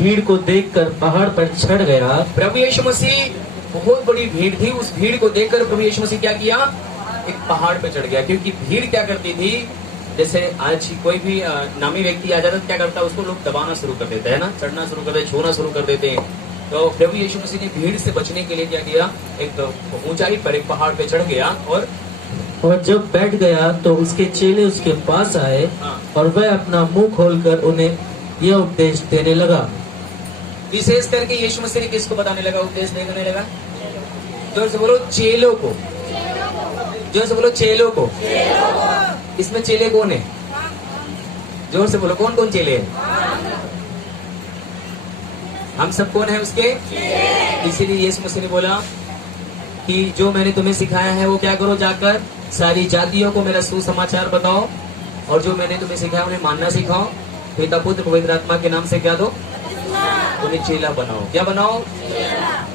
भीड़ को देखकर पहाड़ पर चढ़ गया। प्रभु यीशु मसीह, बहुत बड़ी भीड़ थी, उस भीड़ को देखकर प्रभु यीशु मसीह क्या किया, एक पहाड़ पे चढ़ गया। क्योंकि भीड़ क्या करती थी, जैसे आज कोई भी नामी व्यक्ति आ जाता है, क्या करता है, उसको लोग दबाना शुरू कर देते हैं ना, चढ़ना शुरू कर देते, छूना शुरू कर देते हैं। तो प्रभु यीशु मसीह ने भीड़ से बचने के लिए क्या किया, एक ऊंचाई पर एक पहाड़ पे चढ़ गया और जब बैठ गया तो उसके चेले उसके पास आए और वह अपना मुंह खोलकर उन्हें यह उपदेश देने लगा। विशेष करके यीशु मसीह ने किसको बताने लगा, उपदेश देने लगा? जोर से बोलो, चेलों को। जोर से बोलो, चेलों को। इसमें चेले कौन है? जोर से बोलो, कौन कौन चेले हैं? हम सब कौन है उसके? इसीलिए यीशु मसीह ने बोला कि जो मैंने तुम्हें सिखाया है वो क्या करो, जाकर सारी जातियों को मेरा सुसमाचार बताओ, और जो मैंने तुम्हें सिखाया उन्हें मानना सिखाओ। पिता पुत्र पवित्र आत्मा के नाम से क्या दो, उन्हें चेला बनाओ। क्या बनाओ?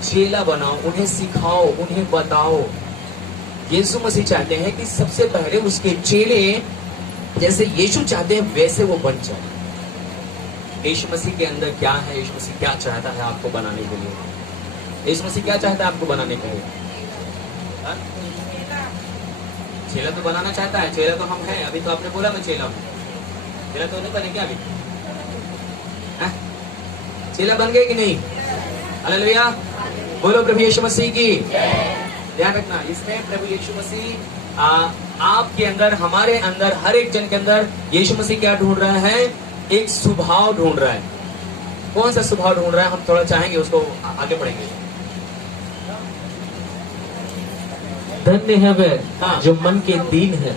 चेला बनाओ, उन्हें सिखाओ, उन्हें बताओ। यीशु मसीह चाहते हैं कि सबसे पहले उसके चेले जैसे यीशु चाहते हैं वैसे वो बन जाए। यीशु मसीह के अंदर क्या है, यीशु मसीह क्या चाहता है आपको बनाने के लिए? यीशु मसीह क्या चाहता है आपको बनाने के लिए? हा? चेला तो बनाना चाहता है, चेला तो हम हैं। अभी तो आपने बोला मैं चेला हूँ, चेला तो नहीं बने क्या अभी? हा? चेला बन गए कि नहीं? हालेलुया, बोलो प्रभु यीशु मसीह की। ध्यान रखना, इसमें प्रभु यीशु मसीह आपके अंदर, हमारे अंदर, हर एक जन के अंदर यीशु मसीह क्या ढूंढ रहा है? एक स्वभाव ढूंढ रहा है। कौन सा स्वभाव ढूंढ रहा है, हम थोड़ा चाहेंगे उसको आगे बढ़ेंगे। धन्य है वह जो मन के दीन है,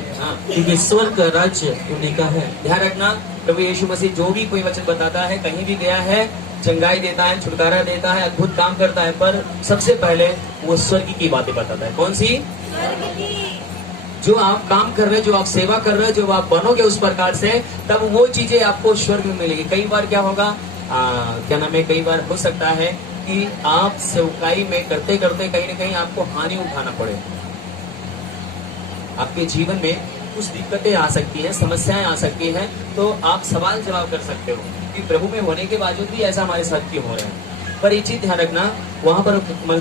क्योंकि स्वर्ग का राज्य उन्हीं का है। ध्यान रखना, प्रभु यीशु मसीह जो भी कोई वचन बताता है, कहीं भी गया है, चंगाई देता है, छुटकारा देता है, अद्भुत काम करता है, पर सबसे पहले वो स्वर्ग की बातें बताता है। कौन सी? जो आप काम कर रहे हैं, जो आप सेवा कर रहे हैं, जो आप बनोगे उस प्रकार से, तब वो चीजें आपको स्वर्ग में मिलेगी। कई बार क्या होगा, क्या नाम है, कई बार हो सकता है कि आप सेवकाई में करते करते कहीं न कहीं आपको हानि उठाना पड़े। आपके जीवन में कुछ दिक्कतें आ सकती हैं, समस्याएं आ सकती हैं, तो आप सवाल जवाब कर सकते हो कि प्रभु में होने के बावजूद भी ऐसा हमारे साथ क्यों हो रहा है। पर एक चीज ध्यान रखना, वहां पर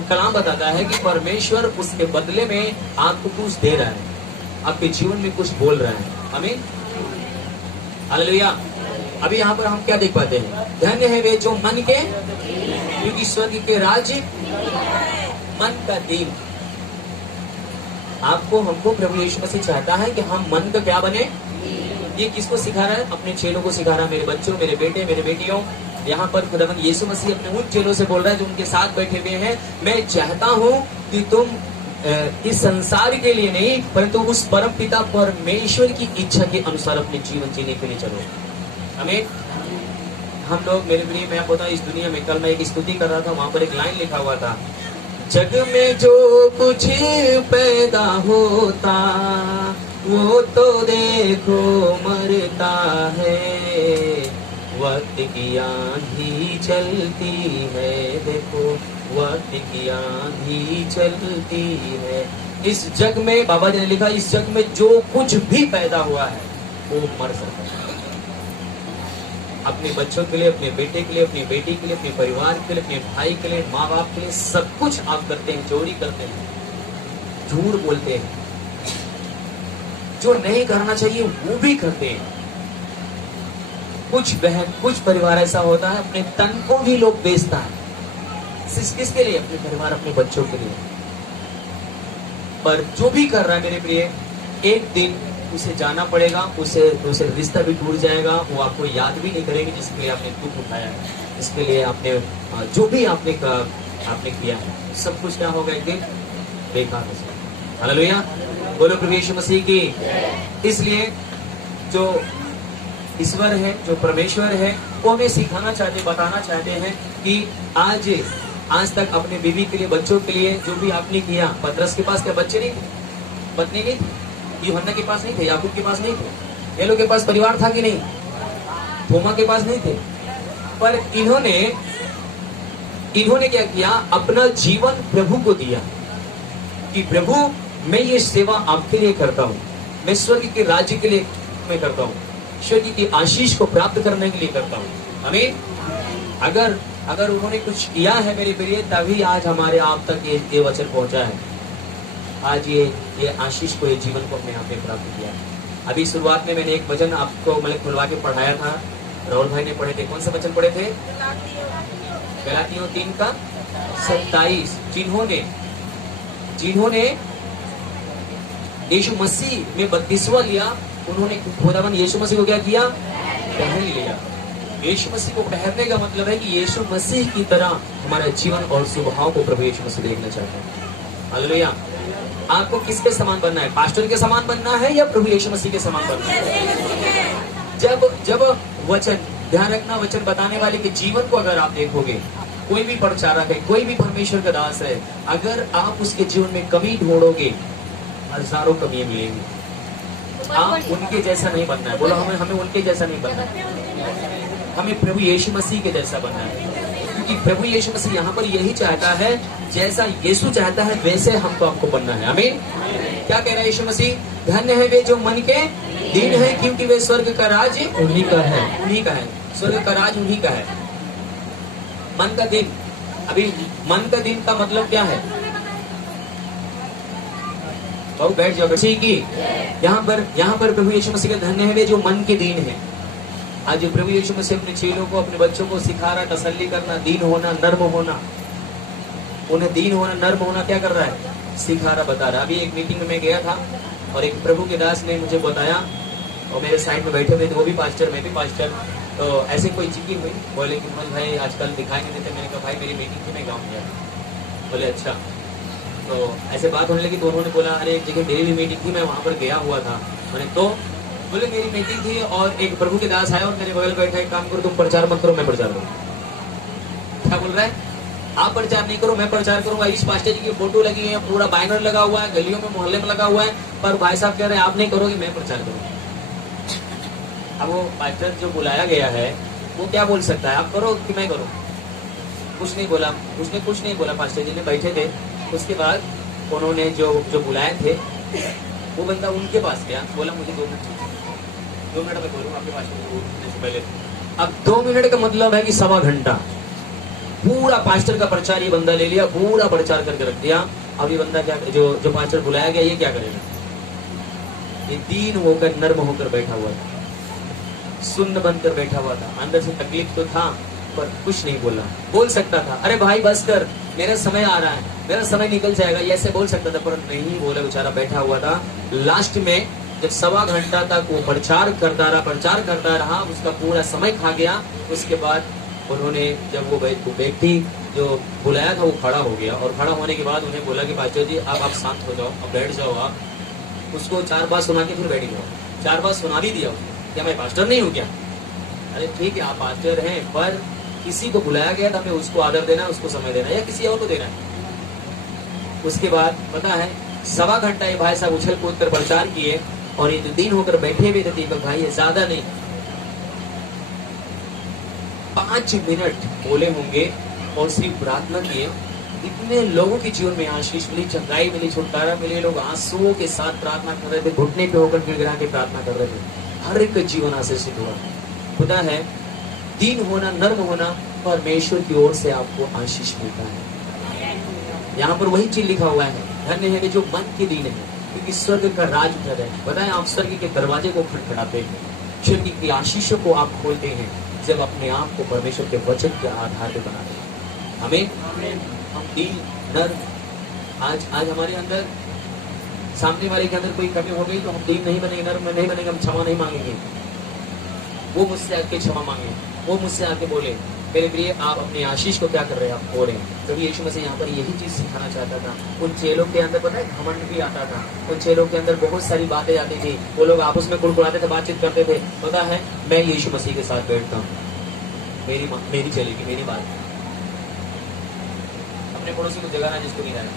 कलाम बताता है कि परमेश्वर उसके बदले में आपको कुछ दे रहा है, आपके जीवन में कुछ बोल रहा है। आमीन, हालेलुया। अभी यहाँ पर हम क्या देख पाते हैं? धन्य है वे जो मन के, क्योंकि स्वर्ग के राज्य मन का दीन। आपको, हमको प्रभु यीशु मसीह चाहता है कि हम मन का क्या बने। ये किसको सिखा रहा है? अपने चेलों को सिखा रहा है, मेरे बच्चों, मेरे बेटे, मेरे बेटियों। यहाँ पर खुदावंद यीशु मसीह अपने उन चेलों से बोल रहा है जो उनके साथ बैठे हुए हैं, मैं चाहता हूँ कि तुम इस संसार के लिए नहीं, परंतु उस परम पिता परमेश्वर की इच्छा के अनुसार अपने जीवन जीने के लिए चलो। आमीन। हम लोग, मेरे प्रिय, मैं आपको बताऊं, इस दुनिया में, कल मैं एक स्तुति कर रहा था, वहां पर एक लाइन लिखा हुआ था, जग में जो कुछ पैदा होता वो तो देखो मरता है, वक्त की आंधी चलती है, देखो वक्त की आंधी चलती है। इस जग में, बाबा जी ने लिखा, इस जग में जो कुछ भी पैदा हुआ है वो मर सकता है। अपने बच्चों के लिए, अपने बेटे के लिए, अपनी बेटी के लिए, अपने परिवार के लिए, अपने भाई के लिए, माँ बाप के लिए, सब कुछ आप करते हैं। चोरी करते हैं, झूठ बोलते हैं, जो नहीं करना चाहिए वो भी करते हैं। कुछ बहन, कुछ परिवार ऐसा होता है, अपने तन को भी लोग बेचता है। किसके लिए? अपने परिवार, अपने बच्चों के लिए। पर जो भी कर रहा है मेरे प्रिय, एक दिन उसे जाना पड़ेगा, उसे रिश्ता भी टूट जाएगा, वो आपको याद भी नहीं करेगी जिसके लिए आपने दुख उठाया है, इसके लिए आपने जो भी आपने किया है, सब कुछ क्या होगा, एक दिन बेकार हो जाएगा। हालेलुया, बोलो प्रभु यीशु मसीह की। इसलिए जो ईश्वर है, जो परमेश्वर है, वो हमें सिखाना चाहते, बताना चाहते हैं कि आज तक अपने बीवी के लिए, बच्चों के लिए जो भी आपने किया। पतरस के पास क्या बच्चे नहीं थे, पत्नी नहीं थी, यूहन्ना के पास नहीं थे, याकूब के पास नहीं थे, ये लोग के पास परिवार था कि नहीं, थोमा के पास नहीं थे, पर इन्होंने क्या किया, अपना जीवन प्रभु को दिया कि प्रभु मैं ये सेवा आपके लिए करता हूँ, मैं स्वर्ग के राज्य के लिए मैं करता हूँ, स्वर्ग की आशीष को प्राप्त करने के लिए करता हूँ। आमीन। अगर अगर उन्होंने कुछ किया है मेरे प्रिय, तभी आज हमारे आप तक ये वचन पहुंचा है। आज ये आशीष को, ये जीवन को हमने यहाँ पे प्राप्त किया है। अभी शुरुआत में मैंने एक वचन आपको मतलब खुलवा के पढ़ाया था, राहुल भाई ने पढ़े थे। कौन सा वचन पढ़े थे? गलातियों 3:27। जिन्होंने यीशु मसीह में बपतिस्मा लिया, उन्होंने खुदावन यीशु मसीह को क्या किया? पहन लिया। यीशु मसीह को पहनने का मतलब है कि यीशु मसीह की तरह हमारा जीवन और स्वभाव को प्रभु यीशु मसीह देखना चाहते हैं। हालेलुया। आपको किसके समान बनना है? पास्टर के समान बनना है या प्रभु यीशु मसीह के समान बनना है? जब वचन, ध्यान रखना, वचन बताने वाले के जीवन को अगर आप देखोगे, कोई भी प्रचारक है, कोई भी परमेश्वर का दास है, अगर आप उसके जीवन में कमी ढूंढोगे, हजारों कमियां मिलेंगी। आप उनके जैसा नहीं बनना है। बोलो हमें उनके जैसा नहीं बनना है, हमें प्रभु यीशु मसीह के जैसा बनना है। क्योंकि प्रभु यीशु मसीह यहाँ पर यही चाहता है, जैसा यीशु चाहता है वैसे हमको आपको बनना है। आमीन। क्या कह रहा है यीशु मसीह? धन्य है वे जो मन के दीन है, क्योंकि वे स्वर्ग का राज उन्हीं का है। उन्हीं का है। स्वर्ग का राज उन्हीं का है। मन का दिन, अभी मन का दिन का मतलब क्या है? बहुत बैठ जाओ ठीक ही। यहाँ पर प्रभु यीशु मसीह का धन्य है वे जो मन के दीन है। आज प्रभु यीशु मसीह अपने चेलों को, अपने बच्चों को सिखा रहा, तसल्ली करना, दीन होना, नर्म होना। उन्हें दीन होना, नर्म होना क्या कर रहा है? सिखा रहा, बता रहा। अभी एक मीटिंग में मैं गया था और एक प्रभु के दास ने मुझे बताया, और मेरे साइड में बैठे हुए थे, वो भी पास्टर, मैं भी पास्टर। तो ऐसे कोई जिक्र हुई, बोले कि मनोज भाई आजकल दिखाई नहीं देते। मैंने कहा भाई मेरी मीटिंग थी, मैं गाँव गया। बोले अच्छा। तो ऐसे बात होने लगी तो उन्होंने बोला अरे एक जगह मेरी भी मीटिंग थी, मैं वहाँ पर गया हुआ था। मैंने तो बोले मेरी मीटिंग थी और एक प्रभु के दास आया और मेरे बगल बैठा, एक काम करो तुम प्रचार मत करो, मैं प्रचार करूँ। क्या बोल रहा है? आप प्रचार नहीं करो, मैं प्रचार करूंगा। इस पास्टर जी की फोटो लगी है, पूरा बैनर लगा हुआ है, गलियों में, मोहल्ले में लगा हुआ है, पर भाई साहब कह रहे हैं आप नहीं करोगे, मैं प्रचार करूंगा। अब वो पास्टर जो बुलाया गया है वो क्या बोल सकता है? आप करो कि मैं करूँ? कुछ नहीं बोला, उसने कुछ नहीं बोला। पास्टर जी ने बैठे थे। उसके बाद उन्होंने जो बुलाए थे, वो बंदा उनके पास गया, बोला मुझे 2 मिनट चाहिए। 2 मिनट में बोलूँ आपके पास से पहले। अब 2 मिनट का मतलब है कि 1.25 घंटा पूरा पास्टर का प्रचार ये बंदा ले लिया, पूरा प्रचार करके रख दिया। अब ये बंदा क्या, जो पास्टर बुलाया गया, ये क्या करेगा? ये दीन होकर, नर्म होकर बैठा हुआ था, सुन्न बनकर बैठा हुआ था। अंदर से तकलीफ तो था पर कुछ नहीं बोला। बोल सकता था अरे भाई बस कर, मेरा समय आ रहा है, मेरा समय निकल जाएगा, ये ऐसे बोल सकता था, पर नहीं बोला। बेचारा बैठा हुआ था। लास्ट में जब 1.25 घंटा तक वो प्रचार करता रहा, उसका पूरा समय खा गया। उसके बाद उन्होंने, जब वो व्यक्ति जो बुलाया था वो खड़ा हो गया, और खड़ा होने के बाद उन्हें बोला कि पास्टर जी अब आप शांत हो जाओ, अब बैठ जाओ। आप उसको 4 बार सुना के फिर बैठ जाओ। 4 बार सुना भी दिया उसने। क्या मैं पास्टर नहीं हूँ क्या? अरे ठीक है आप पास्टर हैं, पर किसी को बुलाया गया था, हमें उसको आदर देना, उसको समय देना, या किसी और को देना है। उसके बाद पता है 1.25 घंटा ये भाई साहब उछल कूद कर प्रचार किए, और ये जो दिन होकर बैठे हुए थे दीपक भाई, ये ज्यादा नहीं 5 मिनट बोले होंगे और सिर्फ प्रार्थना किए। इतने लोगों के जीवन में आशीष मिली, चंगाई मिली, छुटकारा मिले। लोग आंसुओं के साथ प्रार्थना कर रहे थे, घुटने पे होकर गिड़गिड़ा के प्रार्थना कर रहे थे। हर एक जीवन आशीषित हुआ। खुदा है, दीन होना, नर्म होना परमेश्वर की ओर से आपको आशीष मिलता है। यहाँ पर वही चीज लिखा हुआ है, धन्य है जो मन के दीन है, क्योंकि स्वर्ग का राज उधर है। बताएं, आप स्वर्ग के दरवाजे को खटखटाते हैं, स्वर्ग की आशीषों को आप खोलते हैं जब अपने आप को परमेश्वर के वचन के आधार पर बनाते हैं। हमें हम दीन, नर्म, आज हमारे अंदर, सामने वाले के अंदर कोई कमी हो गई तो हम दीन नहीं बनेंगे, नर्म नहीं बनेंगे, हम क्षमा नहीं मांगेंगे। वो मुझसे आके क्षमा मांगे, वो मुझसे आके बोले मेरे प्रिय आप अपनी आशीष को क्या कर रहे हैं, आप खो रहे हैं। जब यीशु मसीह यहाँ पर यही चीज सिखाना चाहता था। उन चेलों के अंदर पता है घमंड भी आता था, उन चेलों के अंदर बहुत सारी बातें आती थी, वो लोग आपस में कुड़कुड़ाते थे, बातचीत करते थे। पता है मैं यीशु मसीह के साथ बैठता हूँ, मेरी चलेगी, मेरी बात। अपने पड़ोसी को जगाना जिसको नहीं आया,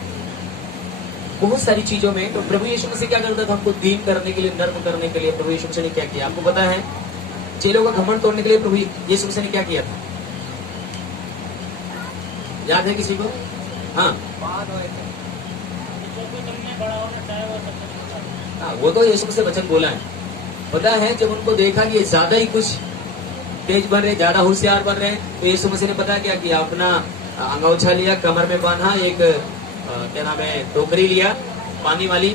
बहुत सारी चीजों में। तो प्रभु यीशु मसीह क्या करता था? हमको दीन करने के लिए, नर्म करने के लिए प्रभु यीशु मसीह ने क्या किया? आपको पता है, चेलों का घमंड तोड़ने के लिए प्रभु यीशु मसीह ने क्या किया था? याद है किसी को? हाँ, वो तो यीशु मसीह वचन बोला है। पता है जब उनको देखा कि ये ज्यादा ही कुछ तेज बन रहे, ज्यादा होशियार बन रहे हैं। तो यीशु मसीह ने पता क्या किया, अपना अंगोछा लिया, कमर में बांधा, एक क्या नाम है, टोकरी लिया पानी वाली,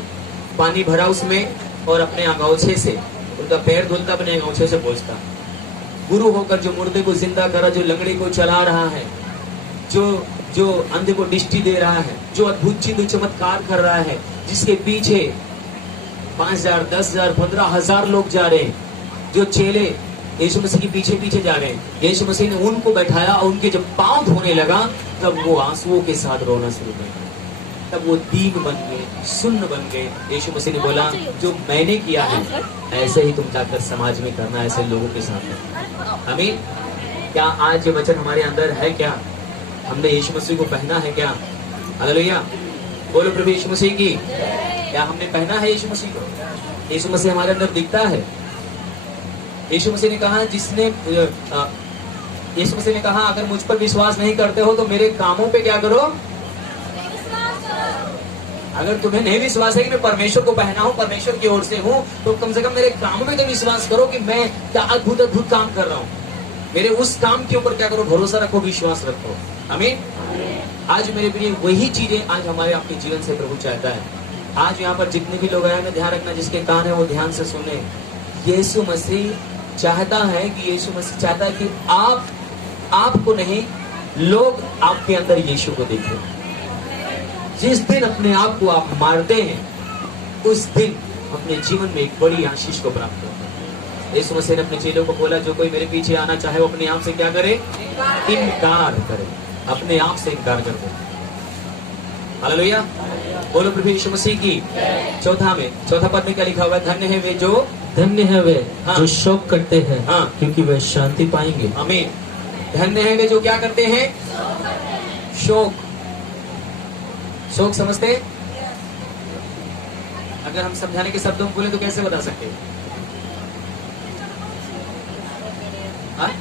पानी भरा उसमें, और अपने अंगोछे से उनका पैर धुलता, अपने अंगोछे से पोंछता। गुरु होकर जो मुर्दे को जिंदा कर रहा, जो लंगड़े को चला रहा है, जो अंधे को दृष्टि दे रहा है, जो अद्भुत चिन्ह चमत्कार कर रहा है, जिसके पीछे 5,000, 10,000, 15,000 लोग जा रहे हैं, जो चेले यीशु मसीह के पीछे पीछे जा रहे हैं, यीशु मसीह ने उनको बैठाया और उनके जब पांव धोने लगा, तब वो आंसुओं के साथ रोना शुरू कर दिया। तब वो दीन बन गए, सुन्न बन गए। यीशु मसीह ने बोला, जो मैंने किया है ऐसे ही तुम जाकर समाज में करना, ऐसे लोगों के साथ। आमीन। क्या आज ये वचन हमारे अंदर है? क्या हमने यीशु मसीह को पहना है? क्या हालेलुया, बोलो प्रभु यीशु मसीह की। क्या हमने पहना है यीशु मसीह को? यीशु मसीह हमारे अंदर दिखता है। यीशु मसीह ने कहा, यीशु मसीह ने कहा, अगर मुझ पर विश्वास नहीं करते हो तो मेरे कामों पे क्या करो? अगर तुम्हें नहीं विश्वास है कि मैं परमेश्वर को पहना हूं, परमेश्वर की ओर से हूं, तो कम से कम मेरे कामों में तो विश्वास करो कि मैं क्या अद्भुत अद्भुत काम कर रहा हूं। मेरे उस काम के ऊपर क्या करो? भरोसा रखो, विश्वास रखो। आमीन। आज मेरे प्रिय वही चीजें आज हमारे आपके जीवन से प्रभु चाहता है। आज यहाँ पर जितने भी लोग आए हैं, ध्यान रखना, जिसके कान है वो ध्यान से सुने। यीशु मसीह चाहता है कि यीशु मसीह चाहता है कि आपको नहीं, लोग आपके अंदर यीशु को देखें। जिस दिन अपने आप को आप मारते हैं, उस दिन अपने जीवन में एक बड़ी आशीष को प्राप्त करते हैं। यीशु मसीह ने अपने चेलों को बोला, जो कोई मेरे पीछे आना चाहे वो अपने आप से क्या करे? इनकार करे, अपने आप से इनकार कर दे। हालेलुया, बोलो प्रभु यीशु मसीह की। चौथा पद में क्या लिखा हुआ है? धन्य है वे जो, धन्य है वे हाँ। जो शोक करते हैं, हाँ। क्योंकि वे शांति पाएंगे। आमीन। धन्य है वे जो क्या करते हैं? शोक। शोक समझते हैं? अगर हम समझाने के शब्दों में बोले तो कैसे बता सकते हैं? हाँ?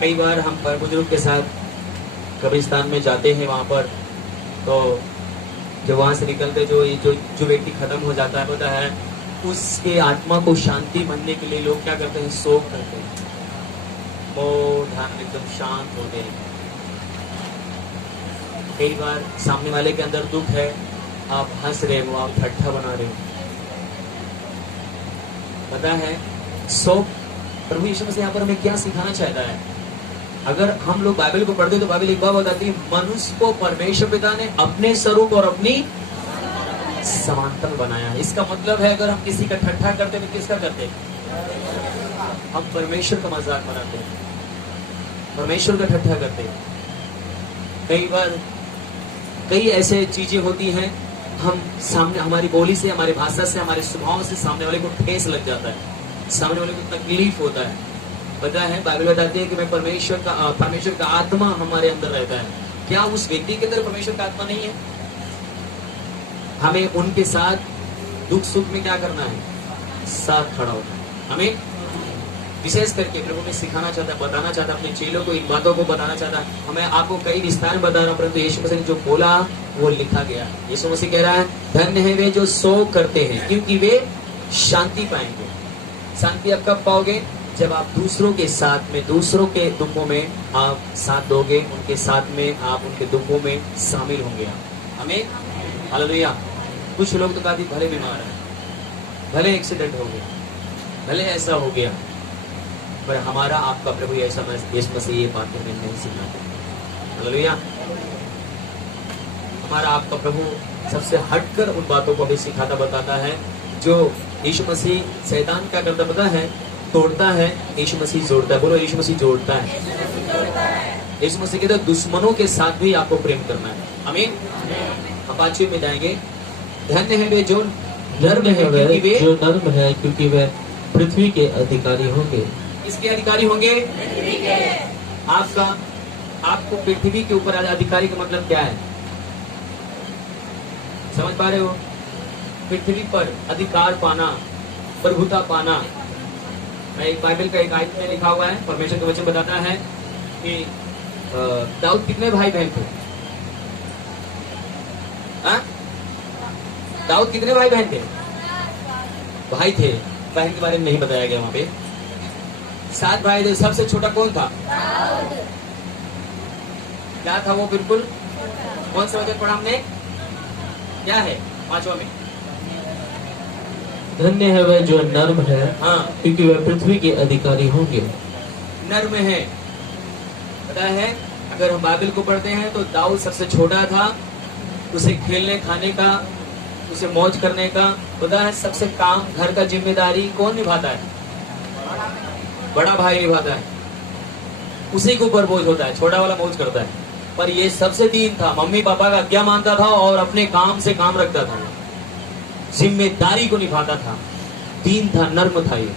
कई बार हम पर बुजुर्ग के साथ कब्रिस्तान में जाते हैं, वहां पर तो जो वहां से निकलते जो व्यक्ति खत्म हो जाता है, पता है, उसके आत्मा को शांति बनने के लिए लोग क्या करते हैं? शोक करते हैं। और ध्यान एकदम शांत होते हैं। कई बार सामने वाले के अंदर दुख है, आप हंस रहे हो, आप ठट्ठा बना रहे हो, पता है शोक। प्रभु यीशु मसीह यहाँ पर हमें क्या सिखाना चाहता है? अगर हम लोग बाइबल को पढ़ते तो बाइबल एक बात बताती है, मनुष्य को परमेश्वर पिता ने अपने स्वरूप और अपनी समानता में बनाया है। इसका मतलब है, अगर हम किसी का ठट्ठा करते तो किसका करते हैं? हम परमेश्वर का मजाक बनाते हैं, परमेश्वर का ठट्ठा करते हैं। कई बार कई ऐसे चीजें होती हैं, हम सामने हमारी बोली से, हमारी भाषा से, हमारे स्वभाव से सामने वाले को ठेस लग जाता है, सामने वाले को तकलीफ होता है। पता है, बाइबल बताती है कि मैं परमेश्वर का आत्मा हमारे अंदर रहता है। क्या उस व्यक्ति के अंदर परमेश्वर का आत्मा नहीं है? हमें उनके साथ दुख सुख में क्या करना है? साथ खड़ा होना है। हमें विशेष करके प्रभु में सिखाना चाहता है, बताना चाहता है, अपने चेलों को इन बातों को बताना चाहता है। हमें आपको कई विस्तार में बता रहा हूं, परंतु यीशु मसीह ने जो बोला वो लिखा गया। यीशु मसीह कह रहा है, धन्य है वे जो शोक करते हैं, क्योंकि वे शांति पाएंगे। शांति आप कब पाओगे? जब आप दूसरों के साथ में, दूसरों के दुखों में आप साथ दोगे, उनके साथ में आप उनके दुखों में शामिल होंगे। हमें हालेलुया। कुछ लोग तो काफी भले बीमार हैं, भले एक्सीडेंट हो गया, भले ऐसा हो गया, पर हमारा आपका प्रभु ऐसा यीशु मसीह ये बातें में नहीं सिखाते। हालेलुया। हमारा आपका प्रभु सबसे हटकर उन बातों को भी सिखाता बताता है। जो यीशु मसीह, शैतान क्या करता पता है? तोड़ता है, यीशु मसीह जोड़ता है। बोलो, यीशु मसीह जोड़ता है। यीशु मसीह कहता है दुश्मनों के साथ भी आपको प्रेम करना है। आमीन। हम 5वें में जाएंगे। धन्य है वे जो नर्म है, वे जो नर्म है, क्योंकि वे पृथ्वी के अधिकारी होंगे। इसके अधिकारी होंगे? आपको पृथ्वी के ऊपर अधिकारी का मतलब क्या है? समझ पा रहे हो? पृथ्वी पर अधिकार पाना, प्रभुता पाना। मैं एक बाइबल का एक आयत में लिखा हुआ है, परमेश्वर का वचन बताता है कि दाऊद कितने भाई बहन थे? दाऊद कितने भाई बहन थे? भाई थे। बहन के बारे में नहीं बताया गया वहां पे। 7 भाई थे, सबसे छोटा कौन था? क्या था वो? बिल्कुल कौन सा वचन पढ़ा हमने? क्या है 5वां में? धन्य है वह जो नर्म है, हाँ, क्योंकि वह पृथ्वी के अधिकारी होंगे। नर्म है। पता है, अगर हम बाइबल को पढ़ते हैं तो दाऊद सबसे छोटा था, उसे खेलने खाने का, उसे मौज करने का, पता है सबसे काम घर का जिम्मेदारी कौन निभाता है? बड़ा भाई निभाता है, उसी के ऊपर बोझ होता है, छोटा वाला मौज करता है। पर ये सबसे दीन था, मम्मी पापा का आज्ञा मानता था और अपने काम से काम रखता था, जिम्मेदारी को निभाता था, दीन था, नर्म था ये।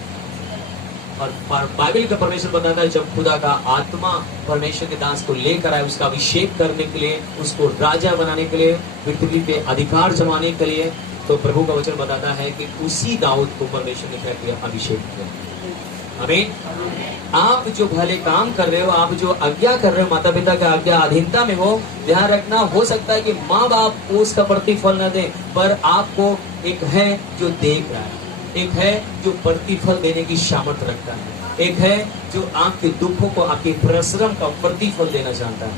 और बाइबल का परमेश्वर बताता है जब खुदा का आत्मा परमेश्वर के दास को लेकर आए उसका अभिषेक करने के लिए, उसको राजा बनाने के लिए, पृथ्वी पे अधिकार जमाने के लिए, तो प्रभु का वचन बताता है कि उसी दाऊद को परमेश्वर ने क्या किया? अभिषेक किया। आमीन। आप जो भले काम कर रहे हो, आप जो आज्ञा कर रहे हो, माता पिता के आज्ञा अधीनता में हो, ध्यान रखना, हो सकता है कि माँ बाप को उसका प्रतिफल न दे, पर आपको एक है जो देख रहा है, एक है जो प्रतिफल देने की सामर्थ्य रखता है, एक है जो आपके दुखों को, आपके परिश्रम का प्रतिफल देना चाहता है।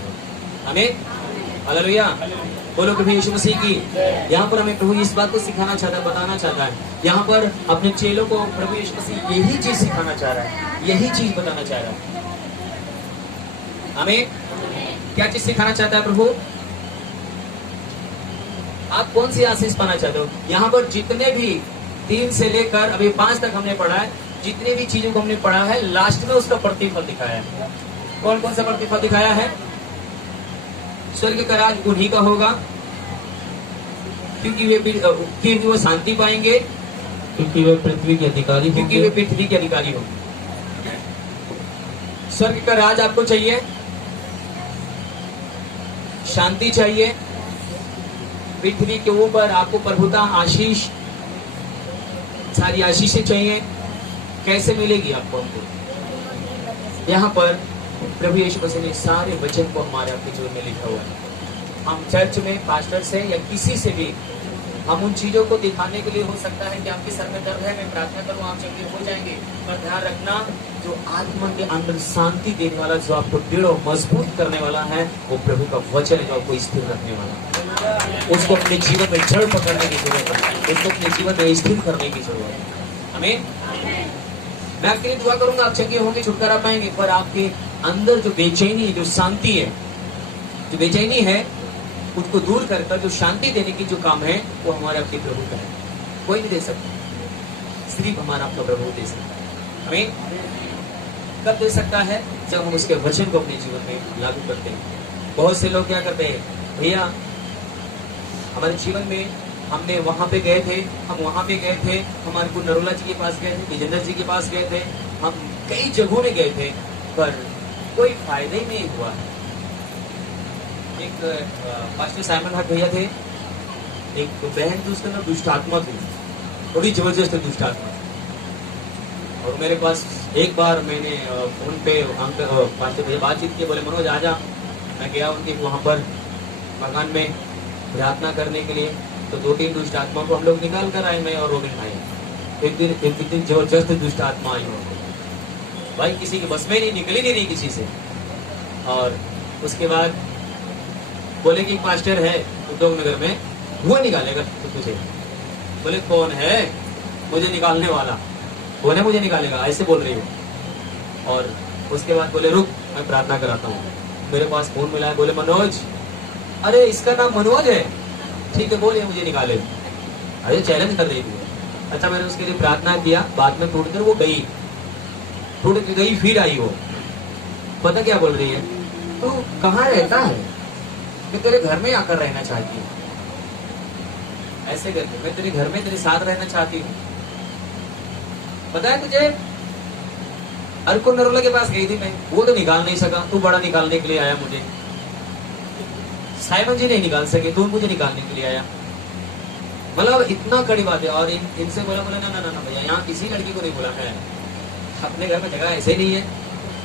आमीन। हालेलुया। बोलो प्रभु यीशु मसीह की। यहाँ पर हमें प्रभु इस बात को सिखाना चाहता है, बताना चाहता है, यहाँ पर अपने चेलों को प्रभु यीशु मसीह यही चीज सिखाना चाह रहा है, यही चीज बताना चाह रहा है। हमें क्या चीज सिखाना चाहता है प्रभु? आप कौन सी आशीष पाना चाहते हो? यहाँ पर जितने भी 3 से लेकर अभी 5 तक हमने पढ़ा है, जितने भी चीजों को हमने पढ़ा है, लास्ट में उसका प्रतिफल दिखाया है। कौन कौन सा प्रतिफल दिखाया है? स्वर्ग का राज उन्हीं का होगा, क्योंकि वो शांति पाएंगे, क्योंकि वे पृथ्वी के अधिकारी क्योंकि होंगे। वे पृथ्वी के अधिकारी होंगे। स्वर्ग का राज आपको चाहिए, शांति चाहिए, पृथ्वी के ऊपर आपको प्रभुता, आशीष, सारी आशीषें चाहिए। कैसे मिलेगी आपको? हमको यहाँ पर प्रभु यीशु मसीह ने सारे वचन को हमारे आपके जीवन में लिखा हुआ है। हम चर्च में पास्टर से या किसी से भी हम उन चीजों को दिखाने के लिए, हो सकता है कि आपके सर में दर्द है, मैं प्रार्थना करूं आप चंगे हो जाएंगे, पर ध्यान रखना, जो आत्मा के अंदर शांति देने वाला, जो आपको दृढ़ और मजबूत करने वाला है, वो प्रभु का वचन है, जो आपको स्थिर रखने वाला है। उसको अपने जीवन में जड़ पकड़ने की जरूरत है, उसको अपने जीवन में स्थिर करने की जरूरत है। आमीन। मैं आपके लिए दुआ करूंगा, आप चंगे होंगे, छुटकारा पाएंगे, पर आपके अंदर जो बेचैनी है, जो शांति है, जो बेचैनी है, उसको दूर करकर जो शांति देने की जो काम है, वो हमारे आपके प्रभु का है। कोई नहीं दे सकता, सिर्फ हमारा आपका प्रभु दे सकता है। आमीन। कब दे सकता है? जब हम उसके वचन को अपने जीवन में लागू करते हैं। बहुत से लोग क्या करते हैं, भैया हमारे जीवन में हमने वहां पे गए थे, हम वहां पे गए थे, हमारे को नरोला जी के पास गए थे, विजेंद्र जी के पास गए थे, हम कई जगहों में गए थे, पर कोई फायदा ही नहीं हुआ। एक पास्टर साइमन हक भैया थे, एक बहन थी, उसके अंदर दुष्ट आत्मा थी, बड़ी जबरदस्त दुष्ट आत्मा। और मेरे पास एक बार मैंने फोन पे पास्टर भैया बातचीत की, बोले मनोज आजा। मैं गया उनके वहां पर मकान में प्रार्थना करने के लिए, तो 2-3 दुष्ट आत्मा को हम लोग निकाल कर आए, मैं और रोबिन भाई। एक दिन जबरदस्त दुष्ट आत्मा आई भाई, किसी के बस में नहीं, निकल ही नहीं रही किसी से। और उसके बाद बोले कि पास्टर है उद्योग नगर में, वो निकालेगा तुझे। बोले कौन है? मुझे निकालने वाला। कौन है मुझे निकालेगा? ऐसे बोल रही हो। और उसके बाद बोले रुक, मैं प्रार्थना कराता हूँ। मेरे पास फोन मिला है, बोले मनोज, अरे इसका नाम मनोज है, ठीक है बोले मुझे निकाले। अरे चैलेंज कर रही थी। अच्छा, मैंने उसके लिए प्रार्थना किया, बाद में टूट कर वो गई, टूट के गई, फिर आई वो। पता क्या बोल रही है? तू कहाँ रहता है? मैं तेरे घर में आकर रहना चाहती हूँ। ऐसे करके मैं तेरे घर में तेरे साथ रहना चाहती हूँ। पता है तुझे, अर्को नरोला के पास गई थी मैं, वो तो निकाल नहीं सका, तू बड़ा निकालने के लिए आया मुझे। साइमन जी नहीं निकाल सके, तू मुझे निकालने के लिए आया। मतलब इतना कड़ी बात है। और इनसे बोला ना ना ना भैया, यहाँ किसी लड़की को नहीं बोला है, अपने घर में जगह ऐसे नहीं है।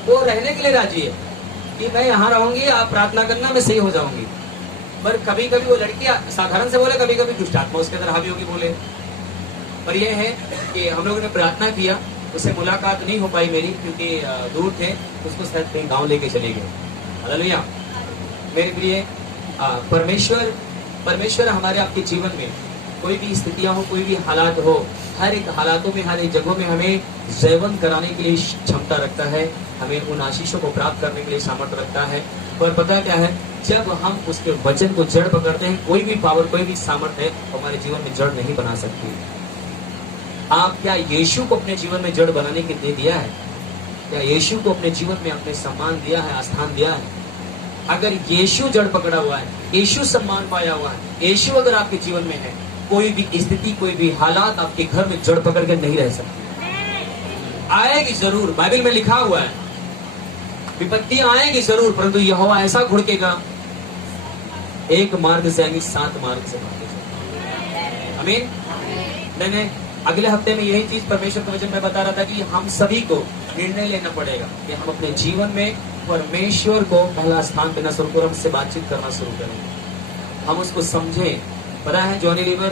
वो रहने के लिए राजी है कि मैं यहाँ रहूंगी, आप प्रार्थना करना, मैं सही हो जाऊंगी। पर कभी कभी वो लड़की साधारण से बोले, कभी कभी दुष्ट आत्मा उसके अंदर हावी होगी बोले। पर यह है कि हम लोगों ने प्रार्थना किया, उससे मुलाकात नहीं हो पाई मेरी, क्योंकि दूर थे, उसको शायद कहीं गाँव लेके चले गए। हालेलुया। मेरे प्रिय, परमेश्वर हमारे आपके जीवन में कोई भी स्थितियां हो, कोई भी हालात हो, हर एक हालातों में, हर एक जगहों में हमें जयवंत कराने के लिए क्षमता रखता है, हमें उन आशीषों को प्राप्त करने के लिए सामर्थ्य रखता है। पर पता क्या है, जब हम उसके वचन को जड़ पकड़ते हैं, कोई भी पावर, कोई भी सामर्थ्य है हमारे जीवन में जड़ नहीं बना सकती। आप क्या यीशु को अपने जीवन में जड़ बनाने के लिए दिया है? क्या यीशु को अपने जीवन में अपने सम्मान दिया है, स्थान दिया है? अगर यीशु जड़ पकड़ा हुआ है, यीशु सम्मान पाया हुआ है, यीशु अगर आपके जीवन में है, कोई भी स्थिति, कोई भी हालात आपके घर में जड़ पकड़ के नहीं रह सकती। आएगी जरूर, बाइबल में लिखा हुआ है, विपत्ति आएगी जरूर, परंतु यहोवा ऐसा घुड़केगा, एक मार्ग से आएंगी, 7 मार्ग से भागेगा। आमीन। मैंने अगले हफ्ते में यही चीज परमेश्वर के वचन में बता रहा था कि हम सभी को निर्णय लेना पड़ेगा कि हम अपने जीवन में परमेश्वर को पहला स्थान देना शुरू करें, हमसे बातचीत करना शुरू करें, हम उसको समझें। पता है जॉनी लीवर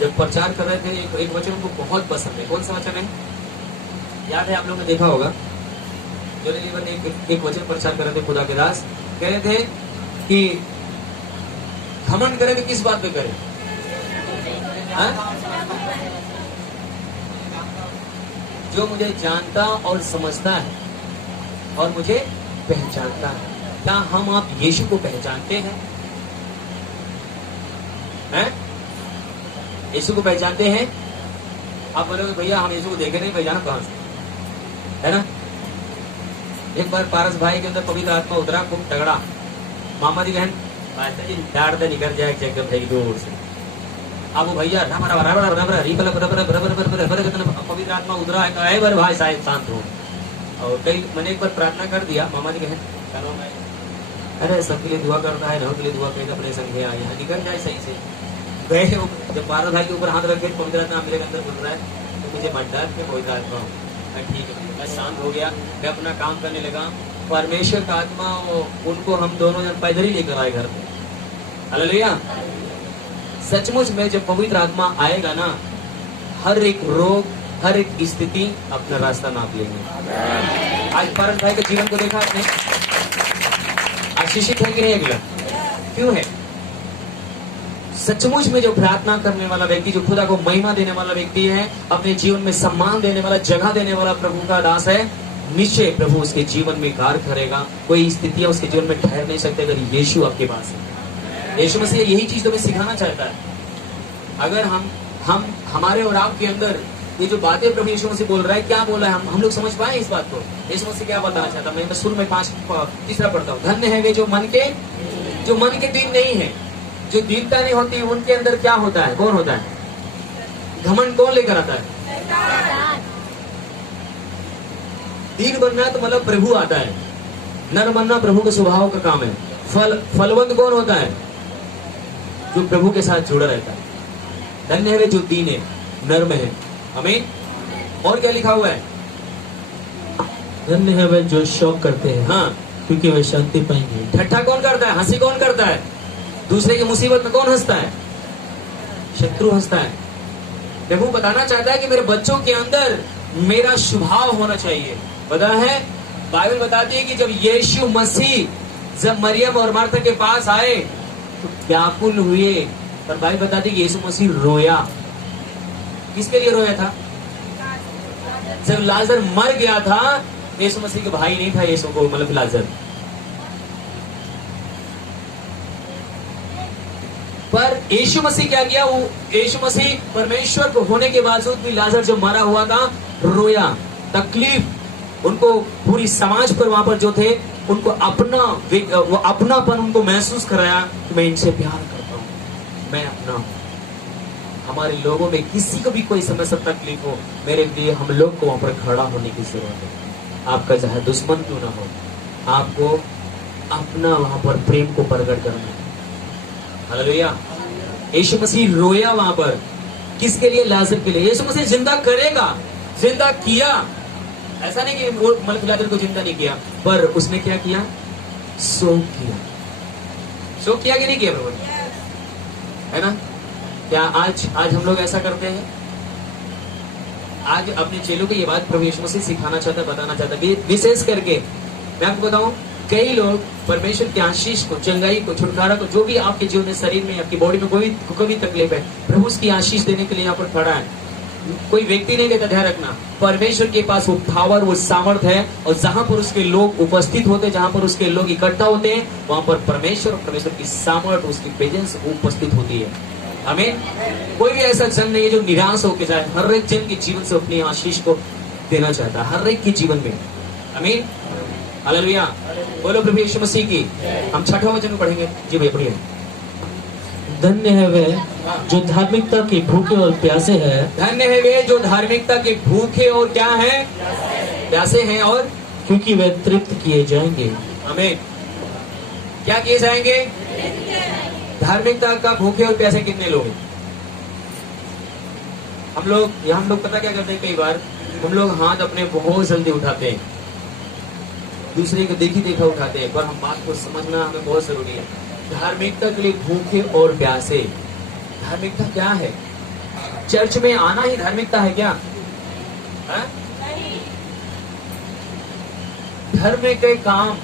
जब प्रचार कर रहे थे, एक वचन उनको बहुत पसंद है। कौन सा वचन है? याद है, आप लोगों ने देखा होगा। जॉनी लीवर ने एक वचन प्रचार कर रहे थे, खुदा के दास कह रहे थे कि घमंड करें तो किस बात पे करें? जो मुझे जानता और समझता है और मुझे पहचानता है। क्या हम आप यीशु को पहचानते हैं? यीशु को पहचानते हैं? आप बोलोगे भैया हम यीशु को देखे नहीं, पहचाना कहां से, है ना? एक बार पारस भाई के अंदर पवित्र आत्मा उतरा, खूब तगड़ा। मामा जी बहन डांटते निकल जाए एकदम भाई दूर से। अब वो भैया पवित्र आत्मा उतरा है, भाई साहब शांत हो। और कई मैंने एक बार प्रार्थना कर दिया, मामा जी बहन अरे सबके लिए दुआ करता है, के लिए दुआ करेगा, अपने संगे आए यहाँ निकल जाए सही से। गए जब पारस भाई के ऊपर हाथ रखे, पवित्र आत्मा मेरे अंदर बोल रहा है तो मुझे मत डर के पवित्र आत्मा हो। मैं ठीक है, मैं शांत हो गया, मैं अपना काम करने लगा। परमेश्वर का आत्मा उनको हम दोनों जन पैदल ही लेकर आए घर पे। हालेलुया। सचमुच में जब पवित्र आत्मा आएगा ना, हर एक रोग, हर एक स्थिति अपना रास्ता नाप लेंगे। आज पारस भाई के जीवन को देखा आपने, आशीषित है कि नहीं? अगला क्यों है? सचमुच में जो प्रार्थना करने वाला व्यक्ति, जो खुदा को महिमा देने वाला व्यक्ति है, अपने जीवन में सम्मान देने वाला, जगह देने वाला प्रभु का दास है, निश्चय प्रभु उसके जीवन में कार्य करेगा। कोई स्थितियां उसके जीवन में ठहर नहीं सकते अगर यीशु आपके पास है। यीशु मसीह यही चीज तुम्हें सिखाना चाहता है। अगर हम हमारे और आपके अंदर ये जो बातें प्रभु यीशु मसीह बोल रहा है, क्या बोला है, हम लोग समझ पाए इस बात को? यीशु मसीह क्या बताना चाहता? मैं शुरू में 3 पढ़ता हूँ। धन्य है वे जो मन के दीन नहीं है, जो दीनता नहीं होती, उनके अंदर क्या होता है? कौन होता है? घमंड कौन लेकर आता है? दीन बनना तो मतलब प्रभु आता है, नर बनना प्रभु के स्वभाव का काम है। फलवंत कौन होता है? जो प्रभु के साथ जुड़ा रहता है। धन्य है वे जो दीन है, नर्म है। आमीन। और क्या लिखा हुआ है? धन्य है वे जो शौक करते हैं, हाँ, क्योंकि वे शांति पाएंगे। ठट्ठा कौन करता है? हंसी कौन करता है? दूसरे की मुसीबत में कौन हंसता है? शत्रु हंसता है। प्रभु बताना चाहता है कि मेरे बच्चों के अंदर मेरा स्वभाव होना चाहिए। पता है बाइबल बताती है कि जब यीशु मसीह जब मरियम और मार्था के पास आए तो व्याकुल हुए, पर बाइबल बताती है कि यीशु मसीह रोया। किसके लिए रोया था? जब लाजर मर गया था, यीशु मसीह के भाई नहीं था यीशु को, मतलब लाजर, पर यीशु मसीह क्या किया? वो यीशु मसीह परमेश्वर को होने के बावजूद भी लाजर जब मरा हुआ था रोया। तकलीफ उनको पूरी समाज पर वहां पर जो थे उनको वो अपनापन उनको महसूस कराया कि मैं इनसे प्यार करता हूँ, मैं अपना हूँ। हमारे लोगों में किसी को भी कोई समस्या तकलीफ हो, मेरे लिए हम लोग को वहां पर खड़ा होने की जरूरत है। आपका चाहे दुश्मन क्यों ना हो, आपको अपना वहां पर प्रेम को प्रकट करना है। हालेलुया। यीशु मसीह रोया वहां पर, किसके लिए? लाजर के लिए। यीशु मसीह जिंदा करेगा, जिंदा किया। ऐसा नहीं कि वो मतलब लाजर को जिंदा नहीं किया, पर उसने क्या किया? शोक किया। शोक किया कि नहीं किया प्रभु? है ना? क्या आज हम लोग ऐसा करते हैं? आज अपने चेलों को ये बात प्रभु यीशु मसीह सिखाना चाहता है, बताना चाहता है। विशेष करके मैं आपको बताऊं, कई लोग परमेश्वर के आशीष को, चंगाई को, छुटकारा को, जो भी आपके जीवन में, शरीर में, आपकी बॉडी में कोई भी तकलीफ है, प्रभु उसकी आशीष देने के लिए यहाँ पर खड़ा है। कोई व्यक्ति नहीं देता, ध्यान रखना। परमेश्वर के पास वो पावर, वो सामर्थ है, और जहां पर उसके लोग उपस्थित होते हैं, जहां पर उसके लोग इकट्ठा होते हैं, वहां पर परमेश्वर की सामर्थ, उसकी प्रेजेंस उपस्थित होती है। आमीन। कोई भी ऐसा जन नहीं है जो निराश होकर जाए। हर एक जन के जीवन से अपनी आशीष को देना चाहता है, हर एक के जीवन में। आमीन। हालेलुया। बोलो प्रभु यीशु मसीह की। हम 6वां वचन पढ़ेंगे। जी भैया पढ़िए। धन्य है वे जो धार्मिकता के भूखे और प्यासे है। धन्य है वे जो धार्मिकता के भूखे और क्या है, प्यासे हैं, और क्योंकि वे तृप्त किए जाएंगे। आमीन। क्या किए जाएंगे? धार्मिकता का भूखे और प्यासे कितने लोग हैं? हम लोग पता क्या करते हैं, कई बार हम लोग हाथ अपने बहुत जल्दी उठाते हैं, दूसरे को देखी देखा उठाते हैं, पर हम बात को समझना हमें बहुत जरूरी है। धार्मिकता के लिए भूखे और प्यासे। धार्मिकता क्या है? चर्च में आना ही धार्मिकता है क्या? है? धर्म के काम,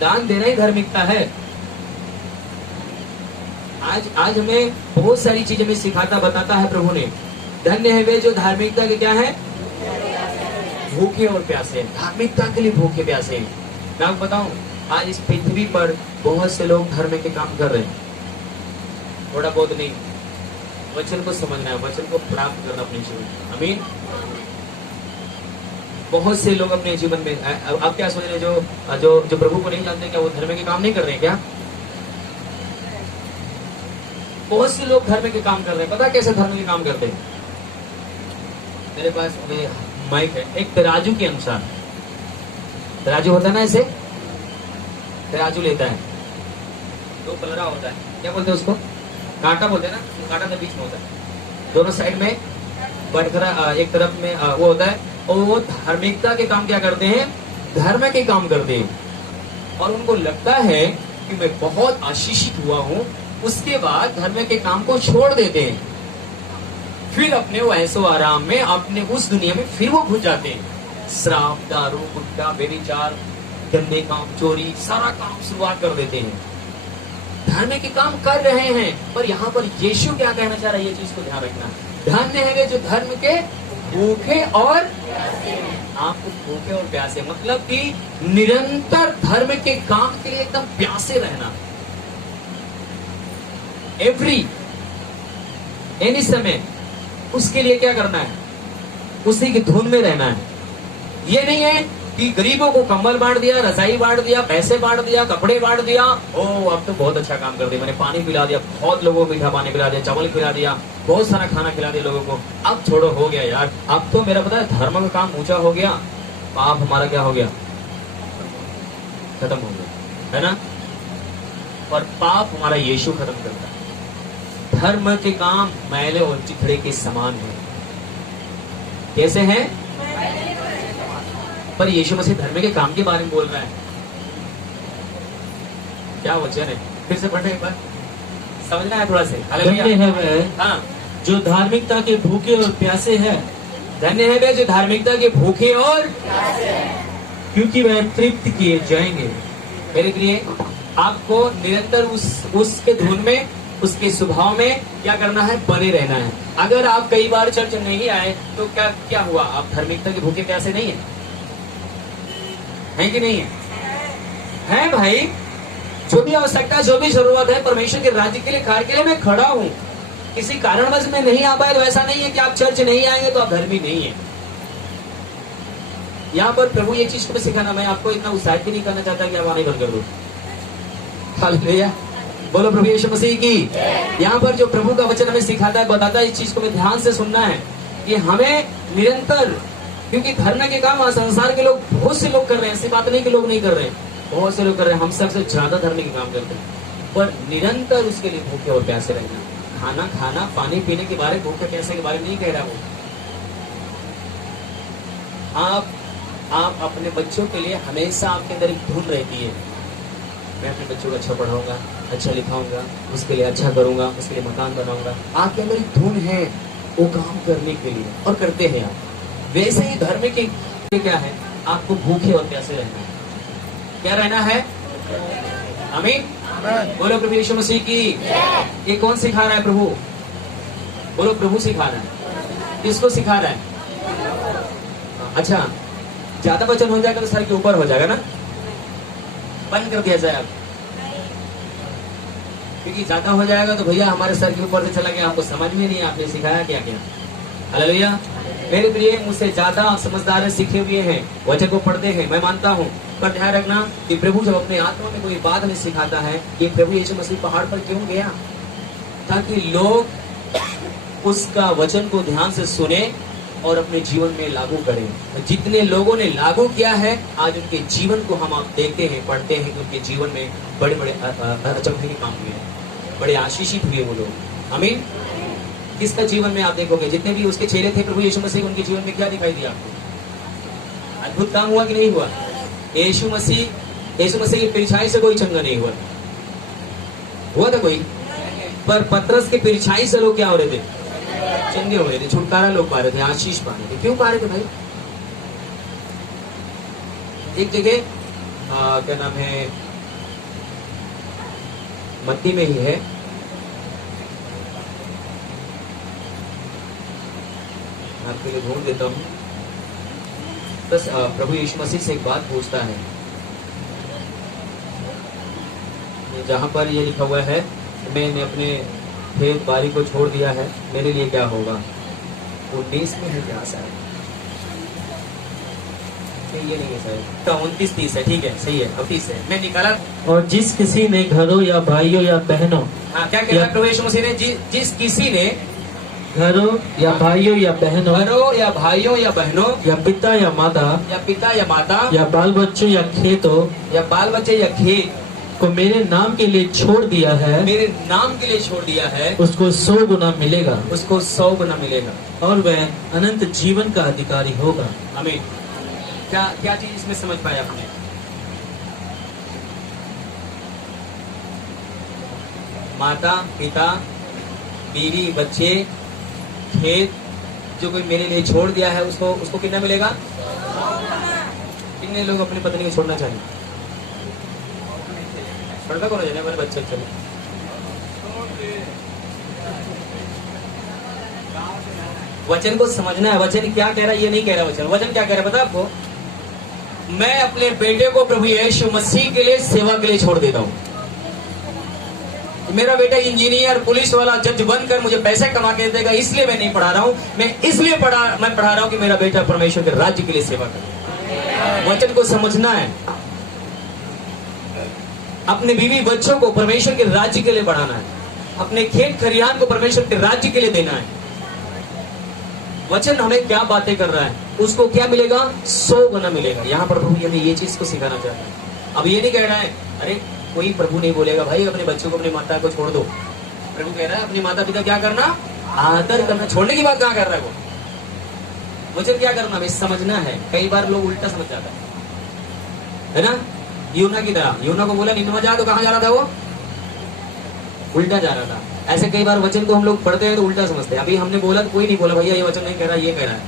दान देना ही धार्मिकता है। आज हमें बहुत सारी चीजें में सिखाता, बताता है प्रभु ने। धन्य है वे जो धार्मिकता के क्या है, भूखे और प्यासे। धार्मिकता के लिए भूखे प्यासे। मैं आपको बताऊं, आज इस पृथ्वी पर बहुत से लोग धर्म के काम कर रहे हैं, थोड़ा बहुत नहीं। वचन को समझना है, वचन को प्राप्त करना अपने जीवन में। आमीन। बहुत से लोग अपने जीवन में, आप क्या सोच रहे हैं, जो प्रभु को नहीं जानते, क्या वो धर्म के काम नहीं कर रहे हैं क्या? बहुत से लोग धर्म के काम कर रहे हैं। पता कैसे धर्म के काम करते हैं? मेरे पास माइक है। एक तराजू के अनुसार, तराजू होता है ना, ऐसे तराजू लेता है, दो पलड़ा होता है, क्या बोलते हैं उसको? कांटा बोलते हैं ना, कांटा तो बीच में होता है, दोनों साइड में बटखरा, एक तरफ में वो होता है। और वो धार्मिकता के काम क्या करते हैं? धर्म के काम करते हैं। और उनको लगता है कि मैं बहुत आशीषित हुआ हूं, उसके बाद धर्म के काम को छोड़ देते हैं, फिर अपने वो ऐसो आराम में, अपने उस दुनिया में फिर वो घुस जाते हैं। शराब, दारू, गुटखा, व्यभिचार, गंदे काम, चोरी, सारा काम शुरुआत कर देते हैं। धर्म के काम कर रहे हैं, पर यहाँ पर यीशु क्या कहना चाह रहा है, ये चीज को ध्यान रखना। धन्य है वे जो धर्म के भूखे और आपको भूखे और प्यासे, मतलब कि निरंतर धर्म के काम के लिए एकदम प्यासे रहना। एनी समय उसके लिए क्या करना है? उसी की धुन में रहना है। ये नहीं है कि गरीबों को कंबल बांट दिया, रजाई बांट दिया, पैसे बांट दिया, कपड़े बांट दिया, ओ अब तो बहुत अच्छा काम कर दिया, मैंने पानी पिला दिया, बहुत लोगों को मीठा पानी पिला दिया, चावल खिला दिया, बहुत सारा खाना खिला दिया लोगों को, अब छोड़ो, हो गया यार, अब तो मेरा पता है धर्म का काम ऊंचा हो गया, पाप हमारा क्या हो गया, खत्म हो गया, है ना। और पाप हमारा यीशु खत्म करता है। धर्म के काम मैले और चिथड़े के समान है। कैसे हैं? पर यीशु मसीह धर्म के काम के बारे में बोल रहा है। क्या वचन है? फिर से पढ़ने एक बार, समझना है थोड़ा से। धन्य है वह हाँ, जो धार्मिकता के भूखे और प्यासे है। धन्य है वे जो धार्मिकता के भूखे और, क्योंकि वह तृप्त किए जाएंगे। मेरे लिए आपको निरंतर उसके धुन में, उसके स्वभाव में क्या करना है? बने रहना है। अगर आप कई बार चर्च नहीं आए तो क्या हुआ? आप धार्मिकता के भूखे प्यासे नहीं है कि नहीं है? है भाई। जो भी आवश्यकता, जो भी जरूरत है परमेश्वर के राज्य के लिए, कार्य के लिए मैं खड़ा हूं। किसी कारणवश में नहीं आ पाए तो ऐसा नहीं है कि आप चर्च नहीं आएंगे तो आप धर्मी नहीं है। यहाँ पर प्रभु ये चीज को सिखाना, मैं आपको इतना उत्साहित भी नहीं करना चाहता कि आप आने बंद कर दो। हालेलुया, बोलो प्रभु यीशु मसीह की। यहाँ पर जो प्रभु का वचन हमें सिखाता है, बताता है, इस चीज को हमें ध्यान से सुनना है कि हमें निरंतर, क्योंकि धर्म के काम संसार के लोग, बहुत से लोग कर रहे हैं, ऐसी बात नहीं कि लोग नहीं कर रहे हैं, बहुत से लोग कर रहे हैं, हम सबसे ज्यादा धर्म के काम करते हैं, पर निरंतर उसके लिए भूखे और प्यासे रहना। खाना खाना, पानी पीने के बारे, भूखे प्यासे के बारे में नहीं कह रहा वो। आप अपने बच्चों के लिए हमेशा आपके अंदर एक धुन रहती है, मैं अपने बच्चों को अच्छा पढ़ाऊंगा, अच्छा लिखाऊंगा, उसके लिए अच्छा करूंगा, उसके लिए मकान बनाऊंगा। आपके अंदर एक धुन है, वो काम करने के लिए, और करते हैं आप। वैसे ही धर्म की क्या है, आपको भूखे और प्यासे रहना है। क्या रहना है? आमीन। बोलो प्रभु यीशु मसीह की। ये कौन सिखा रहा है? प्रभु। बोलो प्रभु सिखा रहा है। किसको सिखा रहा है? अच्छा, ज्यादा वचन हो जाएगा तो सर के ऊपर हो जाएगा ना, बंद कर दिया जाए अब, क्योंकि ज्यादा हो जाएगा तो भैया हमारे सर के ऊपर से चला गया, हमको समझ में नहीं आपने सिखाया क्या क्या। हालेलुया। मेरे प्रिय, मुझसे ज्यादा समझदार सीखे हुए हैं, वचन को पढ़ते हैं, मैं मानता हूँ, पर ध्यान रखना कि प्रभु जब अपने आत्मा में कोई बात हमें सिखाता है कि प्रभु यीशु मसीह पहाड़ पर क्यों गया, ताकि लोग उसका वचन को ध्यान से सुने और अपने जीवन में लागू करें। जितने लोगों ने लागू किया है, आज उनके जीवन को हम आप देखते हैं, पढ़ते हैं कि उनके जीवन में बड़े बड़े अचंभे के काम हुए, बड़े आशीषित हुए वो लोग। आमीन। किसका जीवन में आप देखोगे, जितने भी उसके चेले थे प्रभु यीशु मसीह, उनके जीवन में क्या दिखाई दिया आपको? अद्भुत काम हुआ कि नहीं हुआ? यीशु मसीह की परछाई से कोई चंगा नहीं हुआ था कोई, पर पतरस के परछाई से लोग क्या हो रहे थे? चंगे हो रहे थे, छुटकारा लोग पा रहे थे, आशीष पा रहे थे। क्यों पा रहे थे भाई? एक जगह क्या नाम है, मत्ती में ही है, आपके लिए ढूंढ देता हूँ। बस प्रभु यीशु मसीह से एक बात पूछता है, जहां पर ये लिखा हुआ है, मैंने अपने खेत बारी को छोड़ दिया है, मेरे लिए क्या होगा? 19 में है क्या शायद? ये नहीं है शायद, 29-30 है। ठीक है, सही है, अब 30 है, मैं निकाला। और जिस किसी ने घरों या भाइयों या बहनों, हाँ, क्या कह रहा है प्रभु यीशु मसीह ने? जिस किसी ने घरों या भाइयों या बहनों, घरों या भाइयों या बहनों, या पिता या माता, या माता, या बाल बच्चों या खेतों, या बाल बच्चे या खेत को मेरे नाम के लिए छोड़ दिया है, मेरे नाम के लिए छोड़ दिया है, उसको 100 गुना मिलेगा, उसको 100 गुना मिलेगा, और वह अनंत जीवन का अधिकारी होगा। आमीन। क्या क्या चीज इसमें समझ पाए आपने? माता, पिता, बीवी, बच्चे, खेत, जो कोई मेरे लिए छोड़ दिया है, उसको कितना मिलेगा? कितने लोग अपनी पत्नी को छोड़ना चाहिए? छोड़ता कौन है? मेरे बच्चे चले, वचन को समझना है। वचन क्या कह रहा है ये नहीं कह रहा वचन क्या कह रहा है पता है आपको? मैं अपने बेटे को प्रभु यीशु मसीह के लिए, सेवा के लिए छोड़ देता हूँ। मेरा बेटा इंजीनियर, पुलिस वाला, जज बनकर मुझे पैसे कमा के देगा, इसलिए मैं नहीं पढ़ा रहा हूँ। मैं पढ़ा रहा हूँ कि मेरा बेटा परमेश्वर के राज्य के लिए सेवा करे। वचन को समझना है। अपने बीवी बच्चों को परमेश्वर के राज्य के लिए बढ़ाना है। अपने खेत खरियान को परमेश्वर के राज्य के लिए देना है। वचन हमें क्या बातें कर रहा है, उसको क्या मिलेगा? 100 गुना मिलेगा। यहाँ पर प्रभु हमें ये चीज को सिखाना चाहता है। अब ये नहीं कह रहा है, अरे कोई प्रभु नहीं बोलेगा भाई अपने बच्चों को, अपनी माता को छोड़ दो। प्रभु कह रहा है अपने माता पिता क्या करना? आदर करना। छोड़ने की बात कहाँ कर रहा है वो? वचन क्या करना हमें समझना है। कई बार लोग उल्टा समझ जाता है ना? यूना की तरह, यूना को बोला निन्नवा जा, तो कहाँ जा रहा था वो? उल्टा जा रहा था। ऐसे कई बार वचन को हम लोग पढ़ते हैं तो उल्टा समझते हैं। अभी हमने बोला तो कोई नहीं बोला भैया ये वचन नहीं कह रहा, ये कह रहा है।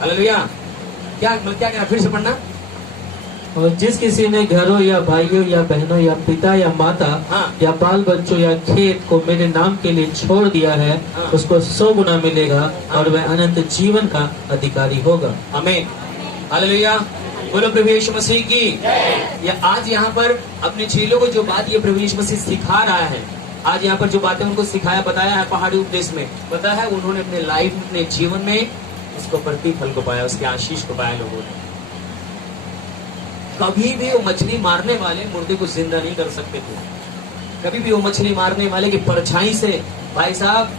हालेलुया। क्या कह रहा? फिर से पढ़ना। और जिस किसी ने घरों या भाइयों या बहनों या पिता या माता, हाँ। या बाल बच्चों या खेत को मेरे नाम के लिए छोड़ दिया है, हाँ। उसको 100 गुना मिलेगा, और वह अनंत जीवन का अधिकारी होगा। आमीन। हालेलुया। बोलो प्रभु यीशु मसीह की। या आज यहाँ पर अपने चेलों को जो बात ये प्रभु यीशु मसीह सिखा रहा है, आज यहाँ पर जो बातें उनको सिखाया, बताया है पहाड़ी उपदेश में, पता है उन्होंने अपने लाइफ में, अपने जीवन में उसको प्रतिफल को पाया, उसके आशीष को पाया लोगों ने। कभी भी वो मछली मारने वाले मुर्दे को जिंदा नहीं कर सकते थे। कभी भी वो मछली मारने वाले की परछाई से, भाई साहब,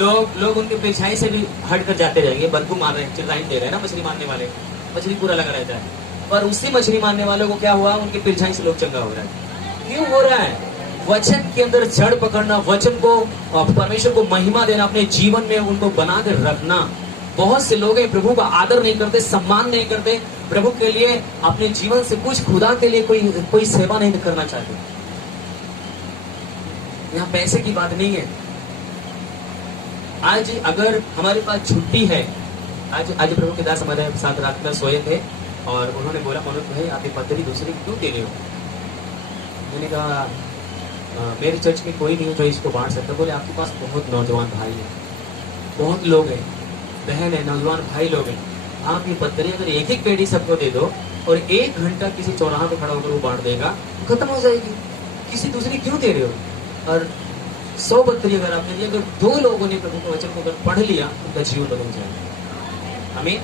लोग उनके परछाई से भी हट कर जाते रहेंगे। बदबू मार रहे हैं, चिल्लाइन दे रहे हैं ना मछली मारने वाले, मछली पूरा लगा रहता है। पर उसी मछली मारने वालों को क्या हुआ? उनके परछाई से लोग चंगा हो रहा है। क्यों हो रहा है? वचन के अंदर जड़ पकड़ना, वचन को, परमेश्वर को महिमा देना, अपने जीवन में उनको बना कर रखना। बहुत से लोग हैं प्रभु का आदर नहीं करते, सम्मान नहीं करते, प्रभु के लिए अपने जीवन से कुछ, खुदा के लिए कोई सेवा नहीं करना चाहते। यहाँ पैसे की बात नहीं है, आज अगर हमारे पास छुट्टी है, आज प्रभु के दास हमारे साथ रात में सोए थे और उन्होंने बोला मनोज भाई आप ये पत्री दूसरे को क्यों दे रहे हो? मैंने कहा मेरे चर्च में कोई नहीं है जो इसको बांट सकता। बोले आपके पास बहुत नौजवान भाई है, बहुत लोग हैं, बहन है, नौजवान भाई लोग हैं, आप ये पत्री अगर एक एक पेड़ी सबको दे दो और 1 घंटा किसी चौराहा पे खड़ा होकर वो बांट देगा, खत्म हो जाएगी, किसी दूसरे क्यों दे रहे हो? और 100 पत्री अगर आपने दी, अगर 2 लोगों ने प्रभु के वचन को अगर पढ़ लिया उनका जीवन बदल जाएगा। हमें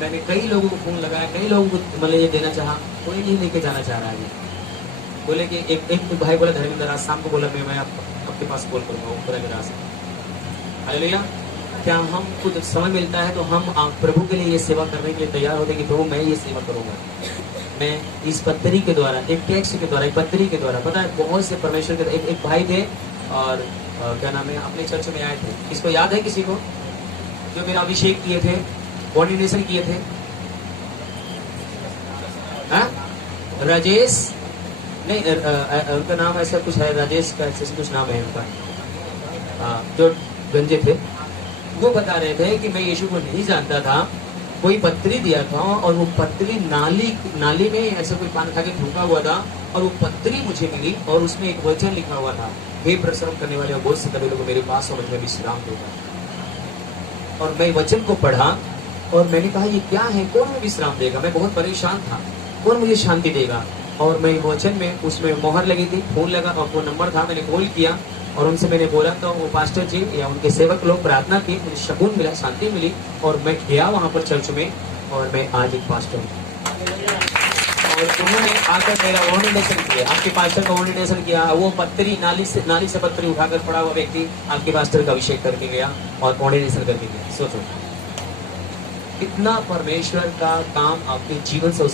मैंने कई लोगों को फोन लगाया, कई लोगों को मतलब ये देना चाहा, कोई नहीं लेके जाना चाह रहा है। बोले कि एक भाई बोला धर्मेंद्र आज शाम को बोला मैं आपके पास कॉल करूंगा, वो पूरा मेरा हालेलुया। क्या हम कुछ समय मिलता है तो हम प्रभु के लिए ये सेवा करने के लिए तैयार होते हैं कि प्रभु मैं ये सेवा करूंगा, मैं इस पत्री के द्वारा, एक टेक्स्ट के द्वारा, एक पत्री के द्वारा। पता है बहुत से परमेश्वर के एक भाई थे और क्या नाम है अपने चर्च में आए थे, किसको याद है किसी को? जो मेरा अभिषेक किए थे, ऑर्डिनेशन किए थे, राजेश नहीं उनका नाम ऐसा कुछ है, राजेश का ऐसा कुछ नाम है उनका, जो गंजे थे। वो बता रहे थे कि मैं यीशु को नहीं जानता था, कोई पत्री दिया था और वो पत्री नाली में ऐसा कोई पान खा के ठूका हुआ था और वो पत्री मुझे मिली और उसमें एक वचन लिखा हुआ था, हे परिश्रम करने वाले और बोझ से कभी लोग मेरे पास और मुझे विश्राम देगा। और मैं वचन को पढ़ा और मैंने कहा ये क्या है, कौन मुझे विश्राम देगा? मैं बहुत परेशान था, कौन मुझे शांति देगा? और मैं वचन में उसमें मोहर लगी थी, फोन लगा और वो नंबर था, मैंने कॉल किया और उनसे मैंने बोला तो वो पास्टर जी या उनके सेवक लोग प्रार्थना की, मुझे सुकून मिला, शांति मिली और मैं गया वहां पर चर्च में और मैं आज एक पास्टर हूँ। और उन्होंने आकर मेरा ऑर्डिनेशन किया, आपके पास्टर का ऑर्डिनेशन किया। वो पत्री नाली से पत्री उठाकर पड़ा हुआ व्यक्ति आपके पास्टर का अभिषेक करके गया और ऑर्डिनेशन करके गया। सोचो कितना परमेश्वर का काम आपके जीवन से हो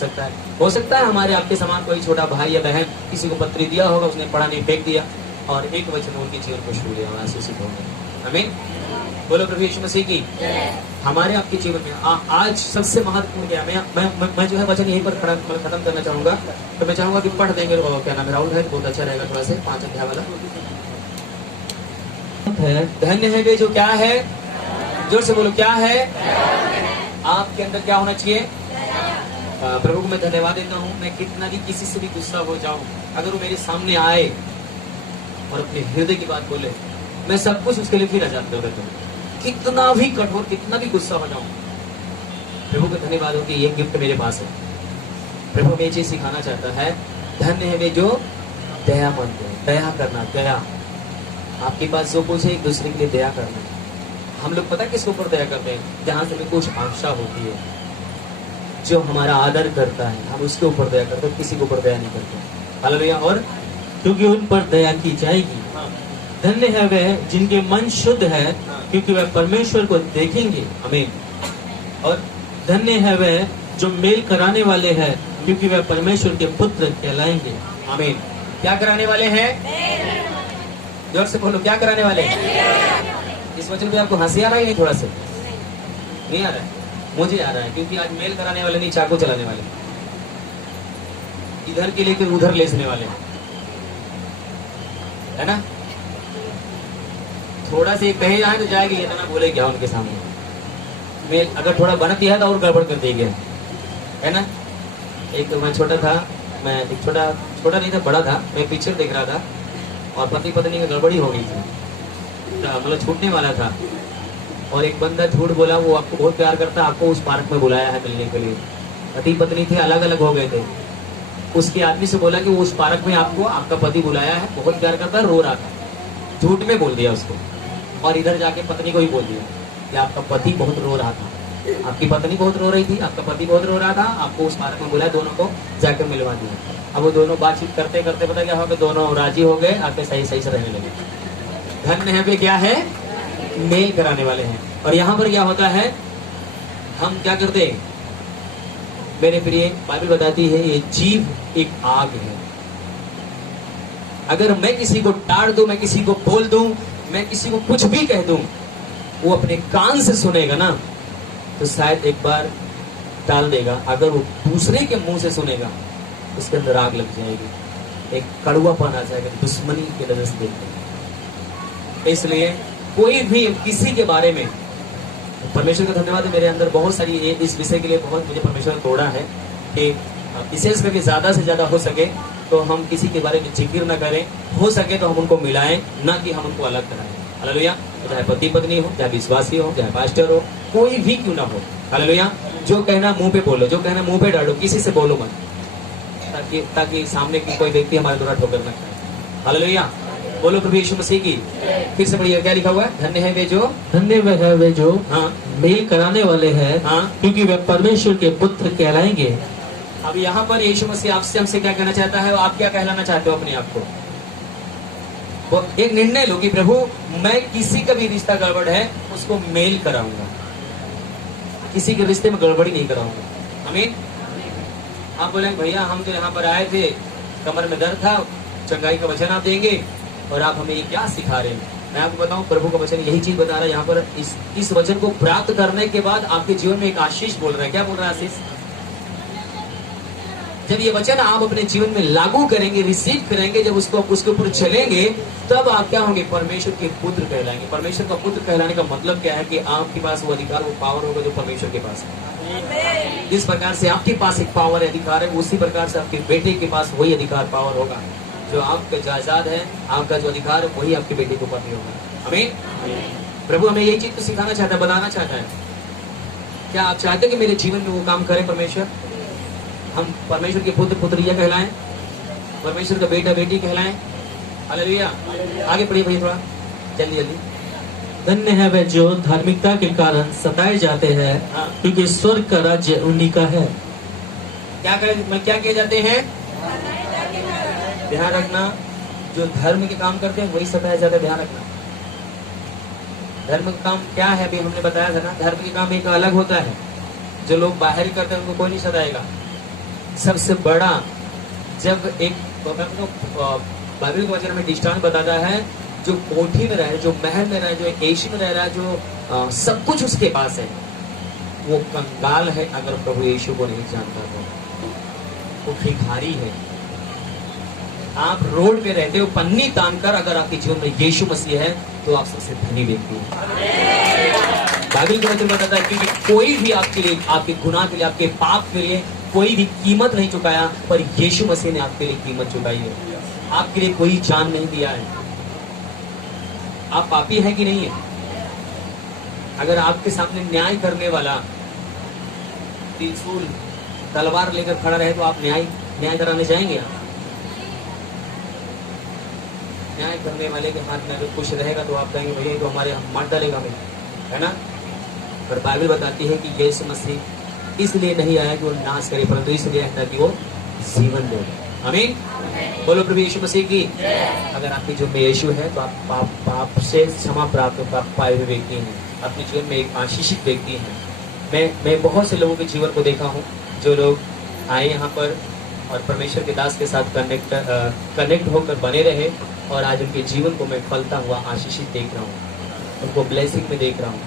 सकता है हमारे आपके समान कोई छोटा भाई या बहन किसी को पत्री दिया होगा, उसने पढ़ा नहीं, फेंक दिया और एक वचन उनके जीवन को छू लिया, आशीषित हो गए। आमीन। बोलो प्रभु यीशु मसीह की। हमारे आपके जीवन में आज सबसे महत्वपूर्ण क्या है, मैं जो है वचन यहीं पर खत्म करना चाहूंगा। तो मैं चाहूंगा कि पढ़ देंगे, क्या नाम है, राहुल है, बहुत अच्छा रहेगा, थोड़ा से 5 अध्याय वाला है। धन्य है वे जो क्या है, जोर से बोलो क्या है। आपके अंदर क्या होना चाहिए? प्रभु को मैं धन्यवाद देता हूँ। मैं कितना भी किसी से भी गुस्सा हो जाऊं, अगर वो मेरे सामने आए और अपने हृदय की बात बोले, मैं सब कुछ उसके लिए फिर आजाद कर देता हूँ। कितना भी कठोर, कितना भी गुस्सा हो जाऊं, प्रभु को धन्यवाद हो कि ये गिफ्ट मेरे पास है। प्रभु हमें ये चीज सिखाना चाहता है, धन्य है वे जो दयामंद है। दया करना, दया आपके पास जो कुछ है एक दूसरे के लिए दया करना। हम लोग पता किसके ऊपर दया करते हैं? जहां से हमें कुछ आशा होती है, जो हमारा आदर करता है, हम उसके ऊपर दया करते हैं, किसी के ऊपर दया नहीं करते। हालेलुया। और क्योंकि उन पर दया की जाएगी। धन्य है वह जिनके मन शुद्ध है, क्योंकि वह परमेश्वर को देखेंगे। आमीन। और धन्य है वह जो मेल कराने वाले हैं, क्योंकि वह परमेश्वर के पुत्र कहलाएंगे। आमीन। क्या कराने वाले हैं? जोर से बोलो, क्या कराने वाले हैं? इस वचन पे आपको हंसी आ रहा है? नहीं, थोड़ा सा नहीं आ रहा है? मुझे आ रहा है, क्योंकि आज मेल कराने वाले नहीं, चाकू चलाने वाले, इधर के लेकर उधर लेसने वाले, है ना? थोड़ा से कहे जाए तो जाएगी, इतना बोले क्या उनके सामने? मेल अगर थोड़ा बनत दिया तो और गड़बड़ कर देंगे, है ना? एक तो मैं छोटा था, मैं एक छोटा नहीं था, बड़ा था, मैं पिक्चर देख रहा था और पति पत्नी की गड़बड़ी हो गई थी, मतलब छूटने वाला था। और एक बंदा झूठ बोला, वो आपको बहुत प्यार करता है, आपको उस पार्क में बुलाया है मिलने के लिए। पति पत्नी थे, अलग अलग हो गए थे। उसके आदमी से बोला कि वो उस पार्क में आपको आपका पति बुलाया है, बहुत प्यार करता है, रो रहा था। झूठ में बोल दिया उसको, और इधर जाके पत्नी को ही बोल दिया कि आपका पति बहुत रो रहा था, आपकी पत्नी बहुत रो रही थी, आपका पति बहुत रो रहा था, आपको उस पार्क में बुलाया, दोनों को जाकर मिलवा दिया। अब वो दोनों बातचीत करते करते पता क्या हो गया, दोनों राजी हो गए, आके सही से रहने लगे। धन्य है वे क्या है, मेल कराने वाले हैं। और यहाँ पर क्या होता है, हम क्या करते हैं मेरे प्रिय, बाइबल बताती है ये जीव एक आग है। अगर मैं किसी को टाड़ दूं, मैं किसी को बोल दूं, मैं किसी को कुछ भी कह दूं, वो अपने कान से सुनेगा ना तो शायद एक बार टाल देगा। अगर वो दूसरे के मुंह से सुनेगा, उसके अंदर आग लग जाएगी, एक कड़वापन आ जाएगा, दुश्मनी की नजर से देखते। इसलिए कोई भी किसी के बारे में, परमेश्वर का धन्यवाद है, मेरे अंदर बहुत सारी इस विषय के लिए बहुत मुझे परमेश्वर ने तोड़ा है कि विशेष करके ज्यादा से ज्यादा हो सके तो हम किसी के बारे में जिक्र न करें, हो सके तो हम उनको मिलाएं, ना कि हम उनको अलग कराएं। हालेलुया। चाहे पति पत्नी हो, चाहे विश्वासी हो, चाहे पास्टर हो, कोई भी क्यों ना हो। हालेलुया। जो कहना मुंह पे बोलो, जो कहना मुंह पे डालो, किसी से बोलो मत, ताकि सामने की कोई व्यक्ति हमारे द्वारा ठोकर न खाए। हालेलुया। बोलो प्रभु यीशु मसीह की। फिर से पढ़िए, क्या लिखा हुआ है? धन्य है वे जो हाँ मेल कराने वाले हैं, हाँ, क्योंकि वे परमेश्वर के पुत्र कहलाएंगे। अब यहाँ पर यीशु मसीह आपसे हमसे क्या कहना चाहता है, आप क्या कहलाना चाहते हो अपने आप को? वो एक निर्णय लो कि प्रभु मैं किसी का भी रिश्ता गड़बड़ है उसको मेल कराऊंगा, किसी के रिश्ते में गड़बड़ी नहीं कराऊंगा। आमीन। आप बोले भैया हम तो यहाँ पर आए थे, कमर में दर्द था, चंगाई का वचन आप देंगे और आप हमें ये क्या सिखा रहे हैं? मैं आपको बताऊं, प्रभु का वचन यही चीज बता रहा है यहाँ पर। इस वचन को प्राप्त करने के बाद आपके जीवन में एक आशीष बोल रहा है। क्या बोल रहा है आशीष? जब ये वचन आप अपने जीवन में लागू करेंगे, रिसीव करेंगे, जब उसके ऊपर चलेंगे, तब आप क्या होंगे? परमेश्वर के पुत्र कहलाएंगे। परमेश्वर का पुत्र कहलाने का मतलब क्या है कि आपके पास वो अधिकार, वो पावर होगा जो परमेश्वर के पास है। जिस प्रकार से आपके पास एक पावर है, अधिकार है, उसी प्रकार से आपके बेटे के पास वही अधिकार, पावर होगा। जो आपका जायदाद है, आपका जो अधिकार है, वही आपके बेटे के ऊपर नहीं होगा। आमीन। प्रभु हमें यही चीज तो सिखाना चाहता है, बताना चाहता है। क्या आप चाहते हैं कि मेरे जीवन में वो काम करे परमेश्वर? हम परमेश्वर के पुत्र पुत्रिया कहलाएं, परमेश्वर का बेटा बेटी कहलाएं। हालेलुया। आगे पढ़िए भैया थोड़ा जल्दी जल्दी। धन्य है वे जो धार्मिकता के कारण सताए जाते हैं, हाँ। क्योंकि स्वर्ग का राज्य उन्हीं का है। क्या किए जाते हैं? ध्यान रखना, जो धर्म के काम करते हैं वही सताया जाता है। ध्यान रखना, धर्म का काम क्या है अभी हमने बताया था ना। धर्म के काम एक अलग होता है, जो लोग बाहर करते हैं उनको कोई नहीं सताएगा। सबसे बड़ा, जब एक बाइबल के वचन में दृष्टांत बताता है, जो कोठी में रहे, जो महल में रहे, जो एशी में रह रहा है, जो सब कुछ उसके पास है, वो कंगाल है अगर प्रभु यीशु को नहीं जानता तो। वो भिखारी है। आप रोड पे रहते हो पन्नी तान कर, अगर आपके जीवन में यीशु मसीह है तो आप सबसे धनी व्यक्ति हैं। बाइबल के वचन बताता है क्योंकि कोई भी आपके लिए, आपके गुनाह के लिए, आपके पाप के लिए कोई भी कीमत नहीं चुकाया, पर यीशु मसीह ने आपके लिए कीमत चुकाई है। आपके लिए कोई जान नहीं दिया है। आप पापी है कि नहीं है? अगर आपके सामने न्याय करने वाला त्रिशूल तलवार लेकर खड़ा रहे तो आप न्याय कराने जाएंगे? आप न्याय करने वाले के हाथ में अगर कुछ रहेगा तो आप कहेंगे भैया तो हमारे मार डालेगा हमें, है ना? पर बाइबल बताती है कि यीशु मसीह इसलिए नहीं आया कि वो नाश करे, परंतु इसलिए आया कि वो जीवन दे। आमीन। बोलो प्रभु यीशु मसीह की। अगर आपके जीवन में यीशु है तो आप पाप से क्षमा प्राप्त पाए हुए व्यक्ति हैं, अपने जीवन में एक आशीषित व्यक्ति हैं। मैं बहुत से लोगों के जीवन को देखा हूँ, जो लोग आए यहाँ पर और परमेश्वर के दास के साथ कनेक्ट होकर बने रहे, और आज उनके जीवन को मैं फलता हुआ आशीषित देख रहा हूँ, उनको ब्लेसिंग में देख रहा हूँ।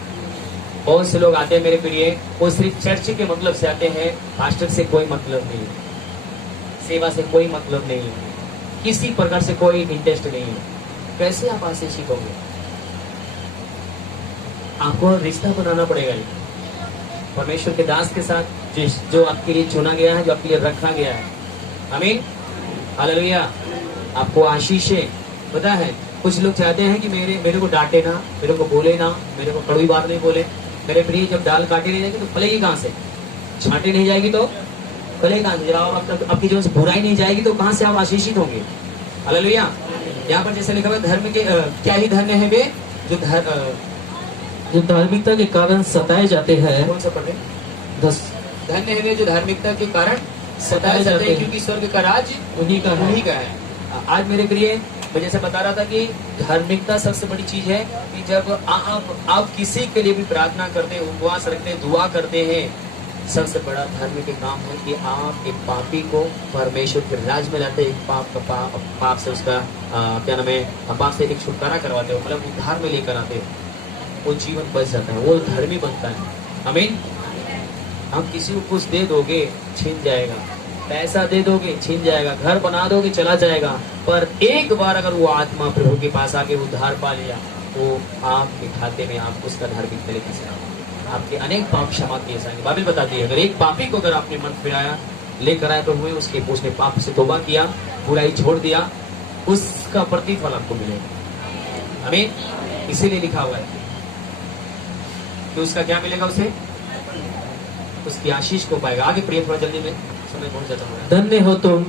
बहुत से लोग आते हैं मेरे प्रिय, वो सिर्फ चर्च के मतलब से आते हैं, पास्टर से कोई मतलब नहीं है, सेवा से कोई मतलब नहीं है, किसी प्रकार से कोई इंटरेस्ट नहीं है। कैसे आप आशीषित होंगे? आपको रिश्ता बनाना पड़ेगा परमेश्वर के दास के साथ, जो आपके लिए चुना गया है, जो आपके लिए रखा गया है। आमीन। हालेलुया। आपको आशीषें पता है। कुछ लोग चाहते हैं कि मेरे को डांटे ना, मेरे को बोले ना, मेरे को कड़वी बात नहीं बोले। मेरे प्रिय, जब दाल काटे नहीं जाएगी तो फलेगी कहाँ से? छांटे नहीं जाएगी तो फलेगी कहाँ से? जब आपकी जीवन से बुराई नहीं जाएगी तो कहाँ से आप आशीषित होंगे? हालेलुया। यहाँ पर जैसे लिखा हुआ धर्म के क्या ही धन्य है वे जो धार्मिकता के कारण सताए जाते हैं। कौन सा पढ़े? 10। धन्य है वे जो धार्मिकता के कारण सताए जाते हैं, क्योंकि स्वर्ग का राज उन्हीं का है। आज मेरे प्रिय, मैं जैसे बता रहा था कि धार्मिकता सबसे बड़ी चीज है कि जब आप किसी के लिए भी प्रार्थना करते हैं, उपवास रखते हैं, दुआ करते हैं, सबसे बड़ा धार्मिक काम है कि आप एक पापी को परमेश्वर के राज में लाते, एक पाप से उसका क्या नाम है, पाप से एक छुटकारा करवाते हो, मतलब उद्धार में लेकर आते हो। वो जीवन बच जाता है, वो धर्मी बनता है। आमीन। हम किसी को कुछ दे दोगे छीन जाएगा, पैसा दे दोगे छीन जाएगा, घर बना दोगे चला जाएगा, पर एक बार अगर वो आत्मा प्रभु के पास आके उद्धार पा लिया, वो आपके खाते में आप उसका धार्मिक तरीके से आपके अनेक पाप क्षमा किए जाएंगे। बाइबल बताती है अगर एक पापी को अगर आपने मन फिराया लेकर आया तो हुए उसने पाप से तौबा किया, बुराई छोड़ दिया, उसका प्रतिफल आपको मिलेगा। आमीन। इसीलिए लिखा हुआ है कि उसका क्या मिलेगा, उसे उसकी आशीष को पाएगा। आगे प्रिय थोड़ा जल्दी में, समय बहुत ज्यादा हो रहा है। धन्य हो तुम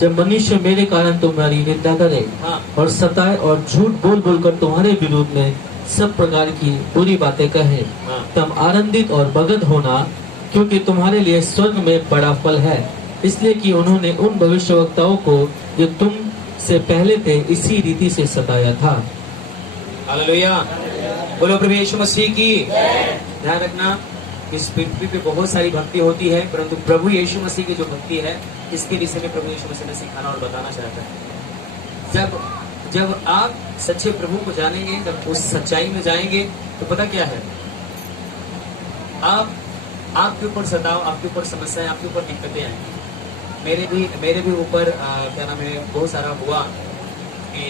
जब मनुष्य मेरे कारण तुम्हारी निंदा करे हाँ। और सताए और झूठ बोल बोलकर तुम्हारे विरोध में सब प्रकार की बुरी बातें कहे। हाँ। तब आनंदित और मगन होना, क्योंकि तुम्हारे लिए स्वर्ग में बड़ा फल है, इसलिए कि उन्होंने उन भविष्यवक्ताओं को जो तुम से पहले थे इसी रीति से सताया था। हालेलुया। बोलो प्रभु यीशु मसीह की। ध्यान रखना, इस पृथ्वी पे बहुत सारी भक्ति होती है, परंतु प्रभु यीशु मसीह की जो भक्ति है इसके विषय में प्रभु यीशु मसीह ने सिखाना और बताना चाहता है। जब आप सच्चे प्रभु को जानेंगे, जब उस सच्चाई में जाएंगे तो पता क्या है, आपके ऊपर सताव, आपके ऊपर समस्याएं, आपके ऊपर दिक्कतें आएंगी। मेरे भी ऊपर क्या नाम है बहुत सारा हुआ कि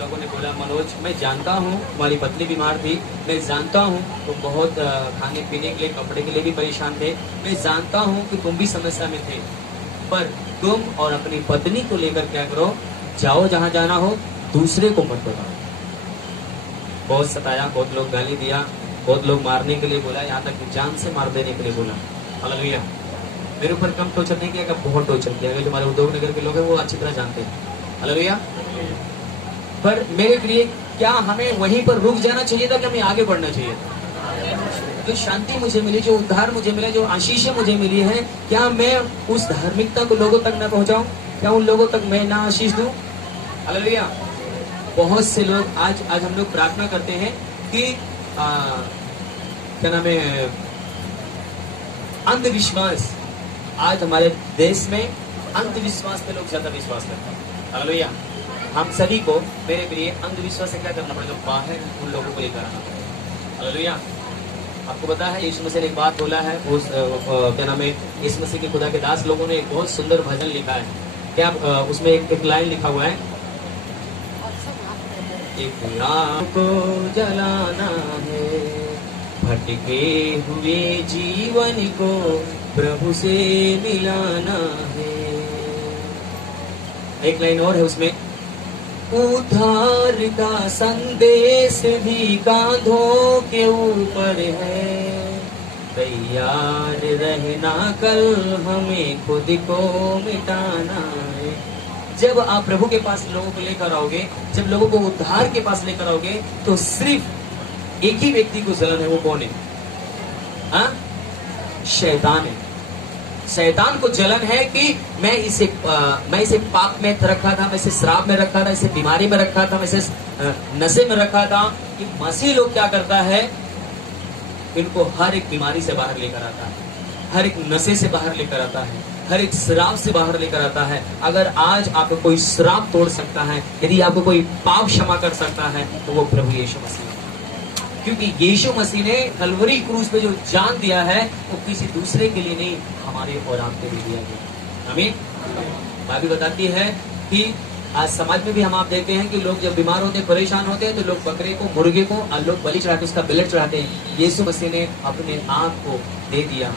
लोगों ने बोला मनोज मैं जानता हूँ तुम्हारी पत्नी बीमार थी, मैं जानता हूँ तुम बहुत खाने पीने के लिए कपड़े के लिए भी परेशान थे, मैं जानता हूँ कि तुम भी समस्या में थे, पर तुम और अपनी पत्नी को लेकर क्या करो, जाओ जहाँ जाना हो, दूसरे को मत बताओ। बहुत सताया, बहुत लोग गाली दिया, बहुत लोग मारने के लिए बोला, यहाँ तक जान से मार देने के लिए बोला। हालेलुया। मेरे ऊपर कम टॉर्चर नहीं किया, बहुत टॉर्चर किया। जो हमारे उद्योग नगर के लोग हैं वो अच्छी तरह जानते हैं। हालेलुया। पर मेरे लिए क्या हमें वहीं पर रुक जाना चाहिए था कि हमें आगे बढ़ना चाहिए था? जो शांति मुझे मिली, जो उद्धार मुझे मिला, जो आशीषें मुझे मिली है, क्या मैं उस धार्मिकता को लोगों तक न पहुंचाऊं? क्या उन लोगों तक मैं ना आशीष दूं? हालेलुया। बहुत से लोग आज हम लोग प्रार्थना करते हैं कि क्या नाम है, अंधविश्वास। आज हमारे देश में अंधविश्वास पे लोग ज्यादा विश्वास करते हैं। हालेलुया। हम सभी को, मेरे प्रिय, अंधविश्वास से क्या करना पड़ेगा, बाहर उन लोगों को लेकर आना पड़ेगा। हालेलुया। आपको पता है यीशु मसीह ने एक बात बोला है, उस क्या नाम है, यीशु मसीह के खुदा के दास लोगों ने एक बहुत सुंदर भजन लिखा है। क्या उसमें एक लाइन लिखा हुआ है, एक राम को जलाना है, भटके हुए जीवन को प्रभु से मिलाना है। एक लाइन और है उसमें, उद्धार का संदेश भी कांधों के ऊपर है, तैयार रहना कल हमें खुद को मिटाना है। जब आप प्रभु के पास लोगों को लेकर आओगे, जब लोगों को उद्धार के पास लेकर आओगे, तो सिर्फ एक ही व्यक्ति को जलन है, वो कौन है? हाँ? शैतान है। शैतान को जलन है कि मैं इसे पाप में रखा था, मैं इसे श्राप में रखा था, इसे बीमारी में रखा था, मैं इसे नशे में रखा था। कि मसीह लोग क्या करता है, इनको हर एक बीमारी से बाहर लेकर आता है, हर एक नशे से बाहर लेकर आता है, हर एक श्राप से बाहर लेकर आता है। अगर आज आपको कोई श्राप तोड़ सकता है, यदि आपको कोई पाप क्षमा कर सकता है, तो वो प्रभु यीशु मसीह है। क्योंकि यीशु मसीह ने कलवरी क्रूस पे जो जान दिया है, वो किसी दूसरे के लिए नहीं, हमारे और आपके लिए दिया गया। आमीन। बाइबल बताती है कि आज समाज में भी हम आप देखते हैं कि लोग जब बीमार होते हैं, परेशान होते हैं, तो लोग बकरे को, मुर्गे को लोग बलि चढ़ाते, उसका ब्लड चढ़ाते हैं। यीशु मसीह ने अपने आप को दे दिया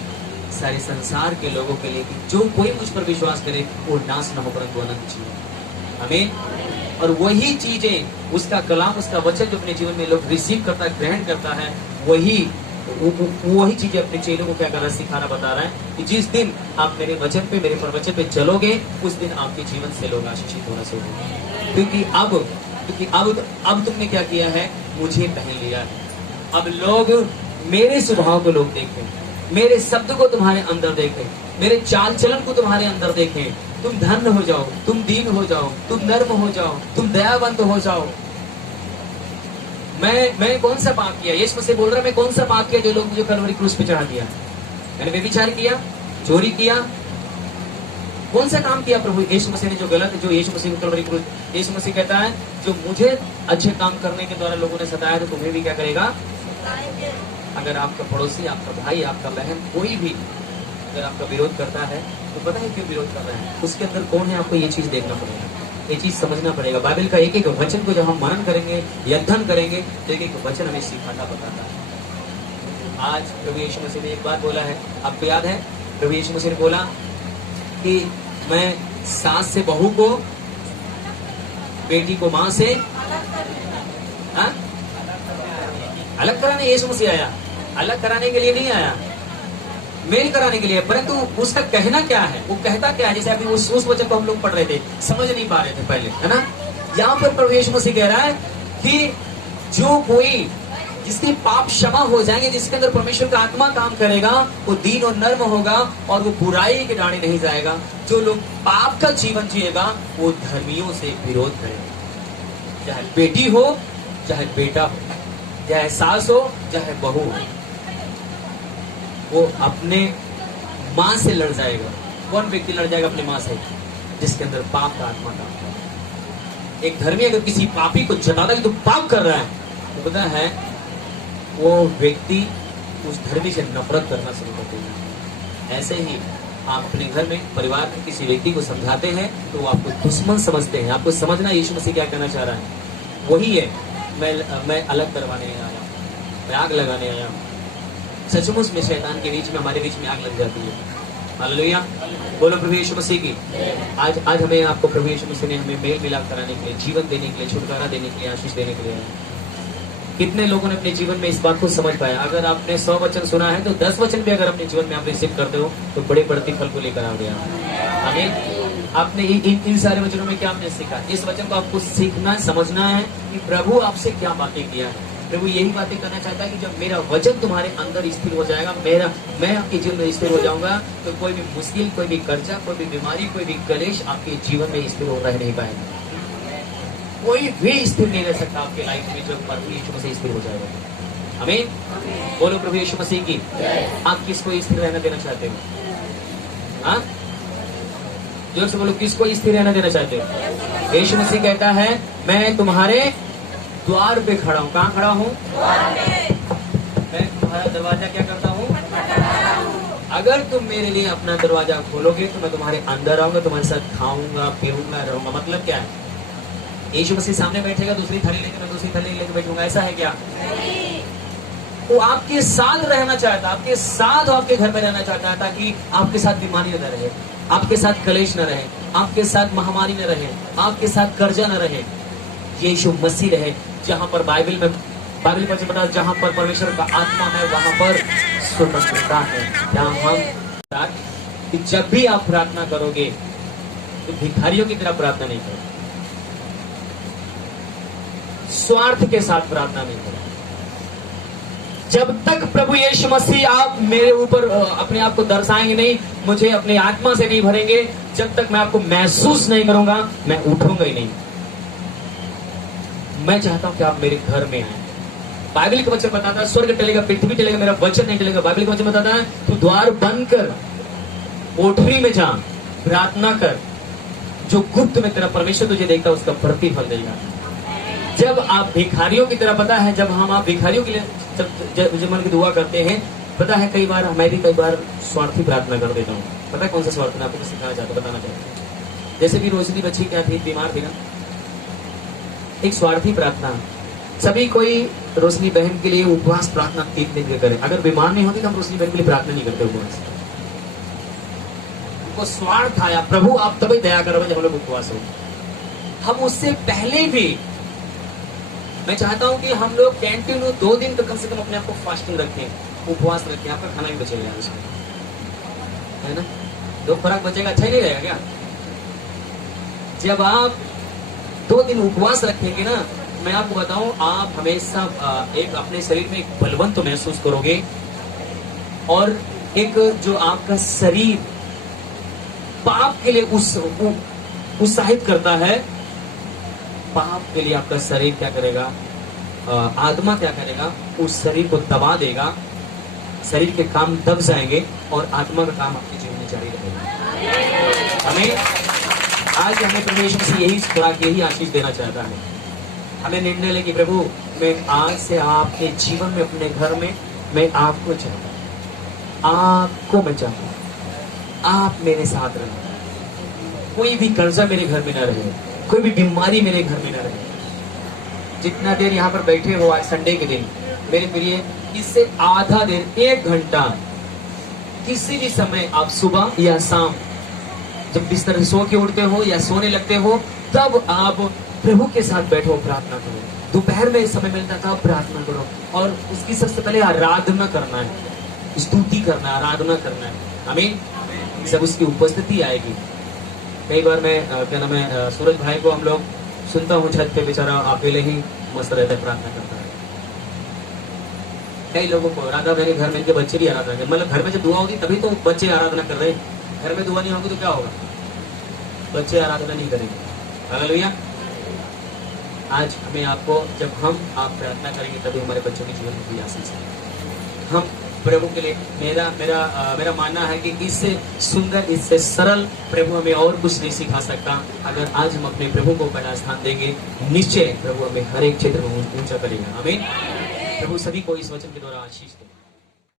सारे संसार के लोगों के लिए, कि जो कोई मुझ पर विश्वास करे वो नाश न हो परंतु अनंत जीवन। आमीन। और वही चीजें, उसका कलाम, उसका वचन जो अपने जीवन में लोग रिसीव करता है, ग्रहण करता है, वही चीजें अपने चेलों को क्या कर रहा है, सिखाना, बता रहा है कि जिस दिन आप मेरे वचन पे, मेरे प्रवचन पे चलोगे, उस दिन आपके जीवन से लोग आशीषित होना शुरू होंगे। क्योंकि अब तुमने क्या किया है, मुझे पहन लिया है। अब लोग मेरे स्वभाव को लोग देखें, मेरे शब्द को तुम्हारे अंदर देखें, मेरे चाल चलन को तुम्हारे अंदर देखें। तुम धन्य हो जाओ, तुम दीन हो जाओ, तुम नर्म हो जाओ, तुम दयावंत हो जाओ। मैं कौन सा पाप किया? यीशु मसीह बोल रहा है, मैं कौन सा पाप किया जो लोग मुझे कलवरी क्रूस पे चढ़ा दिया? मैंने व्यभिचार किया, चोरी किया, कौन सा काम किया प्रभु यीशु मसीह ने जो गलत, जो यीशु मसीह को कलवरी क्रूस? यीशु मसीह कहता है, जो मुझे अच्छे काम करने के द्वारा लोगों ने सताया, तो तुम्हें भी क्या करेगा? अगर आपका पड़ोसी, आपका भाई, आपका बहन, कोई भी अगर आपका विरोध करता है, तो पता है क्यों विरोध कर रहा है? उसके अंदर कौन है, आपको ये चीज देखना पड़ेगा। ये चीज समझना पड़ेगा। बाइबल का एक एक वचन को जब हम मनन करेंगे, अध्ययन करेंगे, तो एक एक वचन हमें सिखाता बताता है। आज प्रभु यीशु मसीह ने एक बात बोला है, आपको याद है? प्रभु यीशु मसीह ने बोला कि मैं सास से बहू को, बेटी को माँ से अलग कराने यीशु मसीह आया। अलग कराने के लिए नहीं आया, मेल कराने के लिए। परंतु उसका कहना क्या है, वो कहता क्या है? जैसे अभी उस वचन को हम लोग पढ़ रहे थे, समझ नहीं पा रहे थे पहले, है ना? यहाँ पर प्रभु यीशु मसीह कह रहा है कि जो कोई, जिसके पाप क्षमा हो जाएंगे, जिसके अंदर परमेश्वर का आत्मा काम करेगा, वो दीन और नर्म होगा और वो बुराई के डाढ़े नहीं जाएगा। जो लोग पाप का जीवन जिएगा वो धर्मियों से विरोध करेगा। चाहे बेटी हो, चाहे बेटा हो, चाहे सास हो, चाहे बहू हो, वो अपने माँ से लड़ जाएगा। कौन व्यक्ति लड़ जाएगा अपनी माँ से? जिसके अंदर पाप का आत्मा काम करता है। एक धर्मी अगर किसी पापी को जताता कि तू पाप कर रहा है, तो पता है वो व्यक्ति उस धर्मी से नफरत करना शुरू कर देगा। ऐसे ही आप अपने घर में, परिवार में किसी व्यक्ति को समझाते हैं तो वो आपको दुश्मन समझते हैं। आपको समझना यीशु मसीह क्या कहना चाह रहा है, वही है। मैं अलग करवाने आया हूँ, मैं आग लगाने आया हूँ। सचमुच में शैतान के बीच में, हमारे बीच में आग लग जाती है। हालेलुया, बोलो प्रभु यीशु मसीह की। आज हमें, आपको प्रभु यीशु मसीह ने हमें मेल मिलाप कराने के लिए, जीवन देने के लिए, छुटकारा देने के लिए, आशीष देने के लिए आया। कितने लोगों ने अपने जीवन में इस बात को समझ पाया? अगर आपने 100 वचन सुना है तो 10 वचन भी अगर अपने जीवन में आप रिसीव करते हो तो बड़े प्रतिफल को लेकर आ गया। आमीन। आपने इन सारे वचनों में क्या आपने सीखा? इस वचन को आपको सीखना, समझना है कि प्रभु आपसे क्या बातें किया है। प्रभु यही बातें करना चाहता है कि जब मेरा वचन तुम्हारे अंदर स्थिर हो जाएगा, मैं आपके जीवन में स्थिर हो जाऊंगा, तो कोई भी मुश्किल, कोई भी कर्जा, कोई भी बीमारी, कोई भी कलेश आपके जीवन में स्थिर हो रह नहीं पाएगा। कोई भी स्थिर नहीं रह सकता आपके लाइफ में जब प्रभु यीशु मसीह स्थिर हो जाएगा। आमीन। बोलो प्रभु यीशु मसीह की। आप किसको स्थिर रहना देना चाहते हो? हाँ, जोर से बोलो, किसको स्थिर रहना देना चाहते हो? यीशु मसीह कहता है मैं तुम्हारे द्वार पे खड़ा हूँ। कहाँ खड़ा हूँ? मैं तुम्हारा दरवाजा क्या करता हूँ? अगर तुम मेरे लिए अपना दरवाजा खोलोगे तो मैं तुम्हारे अंदर आऊंगा, तुम्हारे साथ खाऊंगा, पीऊंगा, रहूंगा। मतलब क्या है? यीशु मसीह सामने बैठेगा, दूसरी थाली लेके, मैं दूसरी थाली लेके बैठूंगा, ऐसा है क्या? वो आपके साथ रहना चाहता, आपके साथ, आपके घर में रहना चाहता है, ताकि आपके साथ बीमारी न रहे, आपके साथ कलेश न रहे, आपके साथ महामारी न रहे, आपके साथ कर्जा न रहे। यीशु मसीह रहे। जहां पर बाइबल में बता, जहां पर परमेश्वर का आत्मा है वहां पर स्वतंत्रता है। जहां हम, कि जब भी आप प्रार्थना करोगे तो भिखारियों की तरह प्रार्थना नहीं करो, स्वार्थ के साथ प्रार्थना नहीं करो। जब तक प्रभु यीशु मसीह आप मेरे ऊपर अपने आप को दर्शाएंगे नहीं, मुझे अपनी आत्मा से नहीं भरेंगे, जब तक मैं आपको महसूस नहीं करूंगा, मैं उठूंगा ही नहीं। मैं चाहता हूं कि आप मेरे घर में आए। बाइबल का वचन बताता है स्वर्ग टलेगा, पृथ्वी टलेगा, मेरा वचन नहीं टलेगा। बाइबल का वचन बताता है तू द्वार बंद कर, कोठरी में जा, प्रार्थना कर, जो गुप्त में तेरा परमेश्वर तुझे देखता है उसका प्रतिफल देगा। जब आप भिखारियों की तरह, पता है, जब हम आप भिखारियों के लिए जब मन की दुआ करते हैं, पता है कई बार मैं भी कई बार स्वार्थी प्रार्थना कर देता हूँ। पता है कौन सा स्वार्थ? मैं आपको सिखाना चाहता हूँ, बताना चाहता हूँ। जैसे भी रोशनी बच्ची क्या थी, बीमार थी ना, एक स्वार्थी प्रार्थना। सभी कोई रोशनी बहन के लिए उपवास प्रार्थना 3 दिन के करें। अगर बीमार नहीं होती तो हम रोशनी बहन के लिए प्रार्थना नहीं करते उपवास। उनको स्वार्थ आया, प्रभु आप तभी दया करो जब हम लोग उपवास हो। हम उससे पहले भी मैं चाहता हूं कि हम लोग कंटिन्यू 2 दिन तो कम से कम अपने आप को फास्टिंग रखें, उपवास रखें। आपका खाना भी बचेगा उसमें, है ना? 2 खुराक बचेगा, अच्छा ही नहीं रहेगा क्या? जब आप 2 दिन उपवास रखेंगे ना, मैं आपको बताऊं, आप हमेशा एक अपने शरीर में एक बलवंत तो महसूस करोगे, और एक जो आपका शरीर पाप के लिए उत्साहित करता है, पाप के लिए आपका शरीर क्या करेगा, आत्मा क्या करेगा, उस शरीर को दबा देगा। शरीर के काम दब जाएंगे और आत्मा का काम आपके जीवन में जारी रहेगा। हमें आज हमें परमेश्वर से यही खुराक, यही आशीष देना चाहता है। हमें निर्णय ले कि प्रभु मैं आज से आपके जीवन में, अपने घर में, मैं आपको चाहता हूं, आपको मैं चाहता हूं, आप मेरे साथ रहे, कोई भी कर्जा मेरे घर में न रहे, कोई भी बीमारी मेरे घर में न रहे। जितना देर यहाँ पर बैठे हो आज संडे के दिन, मेरे प्रिय, इससे आधा देर, 1 घंटा, किसी भी समय आप सुबह या शाम जब बिस्तर से सो के उठते हो या सोने लगते हो, तब आप प्रभु के साथ बैठो, प्रार्थना करो। दोपहर में समय मिलता है तब प्रार्थना करो, और उसकी सबसे पहले आराधना करना है, स्तुति करना है, आराधना करना है। आमीन। सब उसकी उपस्थिति आएगी। कई बार मैं क्या नाम है, सूरज भाई को हम लोग सुनता हूँ छत पे, बेचारा अकेले ही मस्त रहता है, प्रार्थना करता है। कई लोगों को राधा मेरे घर में इनके बच्चे भी आराधना करते, मतलब घर में जब दुआ होगी तभी तो बच्चे आराधना कर रहे हैं। घर में दुआ नहीं होगी तो क्या होगा, बच्चे आराधना नहीं करेंगे। हालेलुया। आज हमें आपको, जब हम आप प्रार्थना करेंगे तभी हमारे बच्चों के जीवन में कोई आशीष है। हम प्रभु के लिए, मेरा मानना है कि इससे सुंदर, इससे सरल प्रभु हमें और कुछ नहीं सिखा सकता। अगर आज हम अपने प्रभु को पहला स्थान देंगे, निश्चय प्रभु हमें हर एक क्षेत्र में ऊंचा करेगा। आमीन। प्रभु सभी को इस वचन के द्वारा आशीष दे।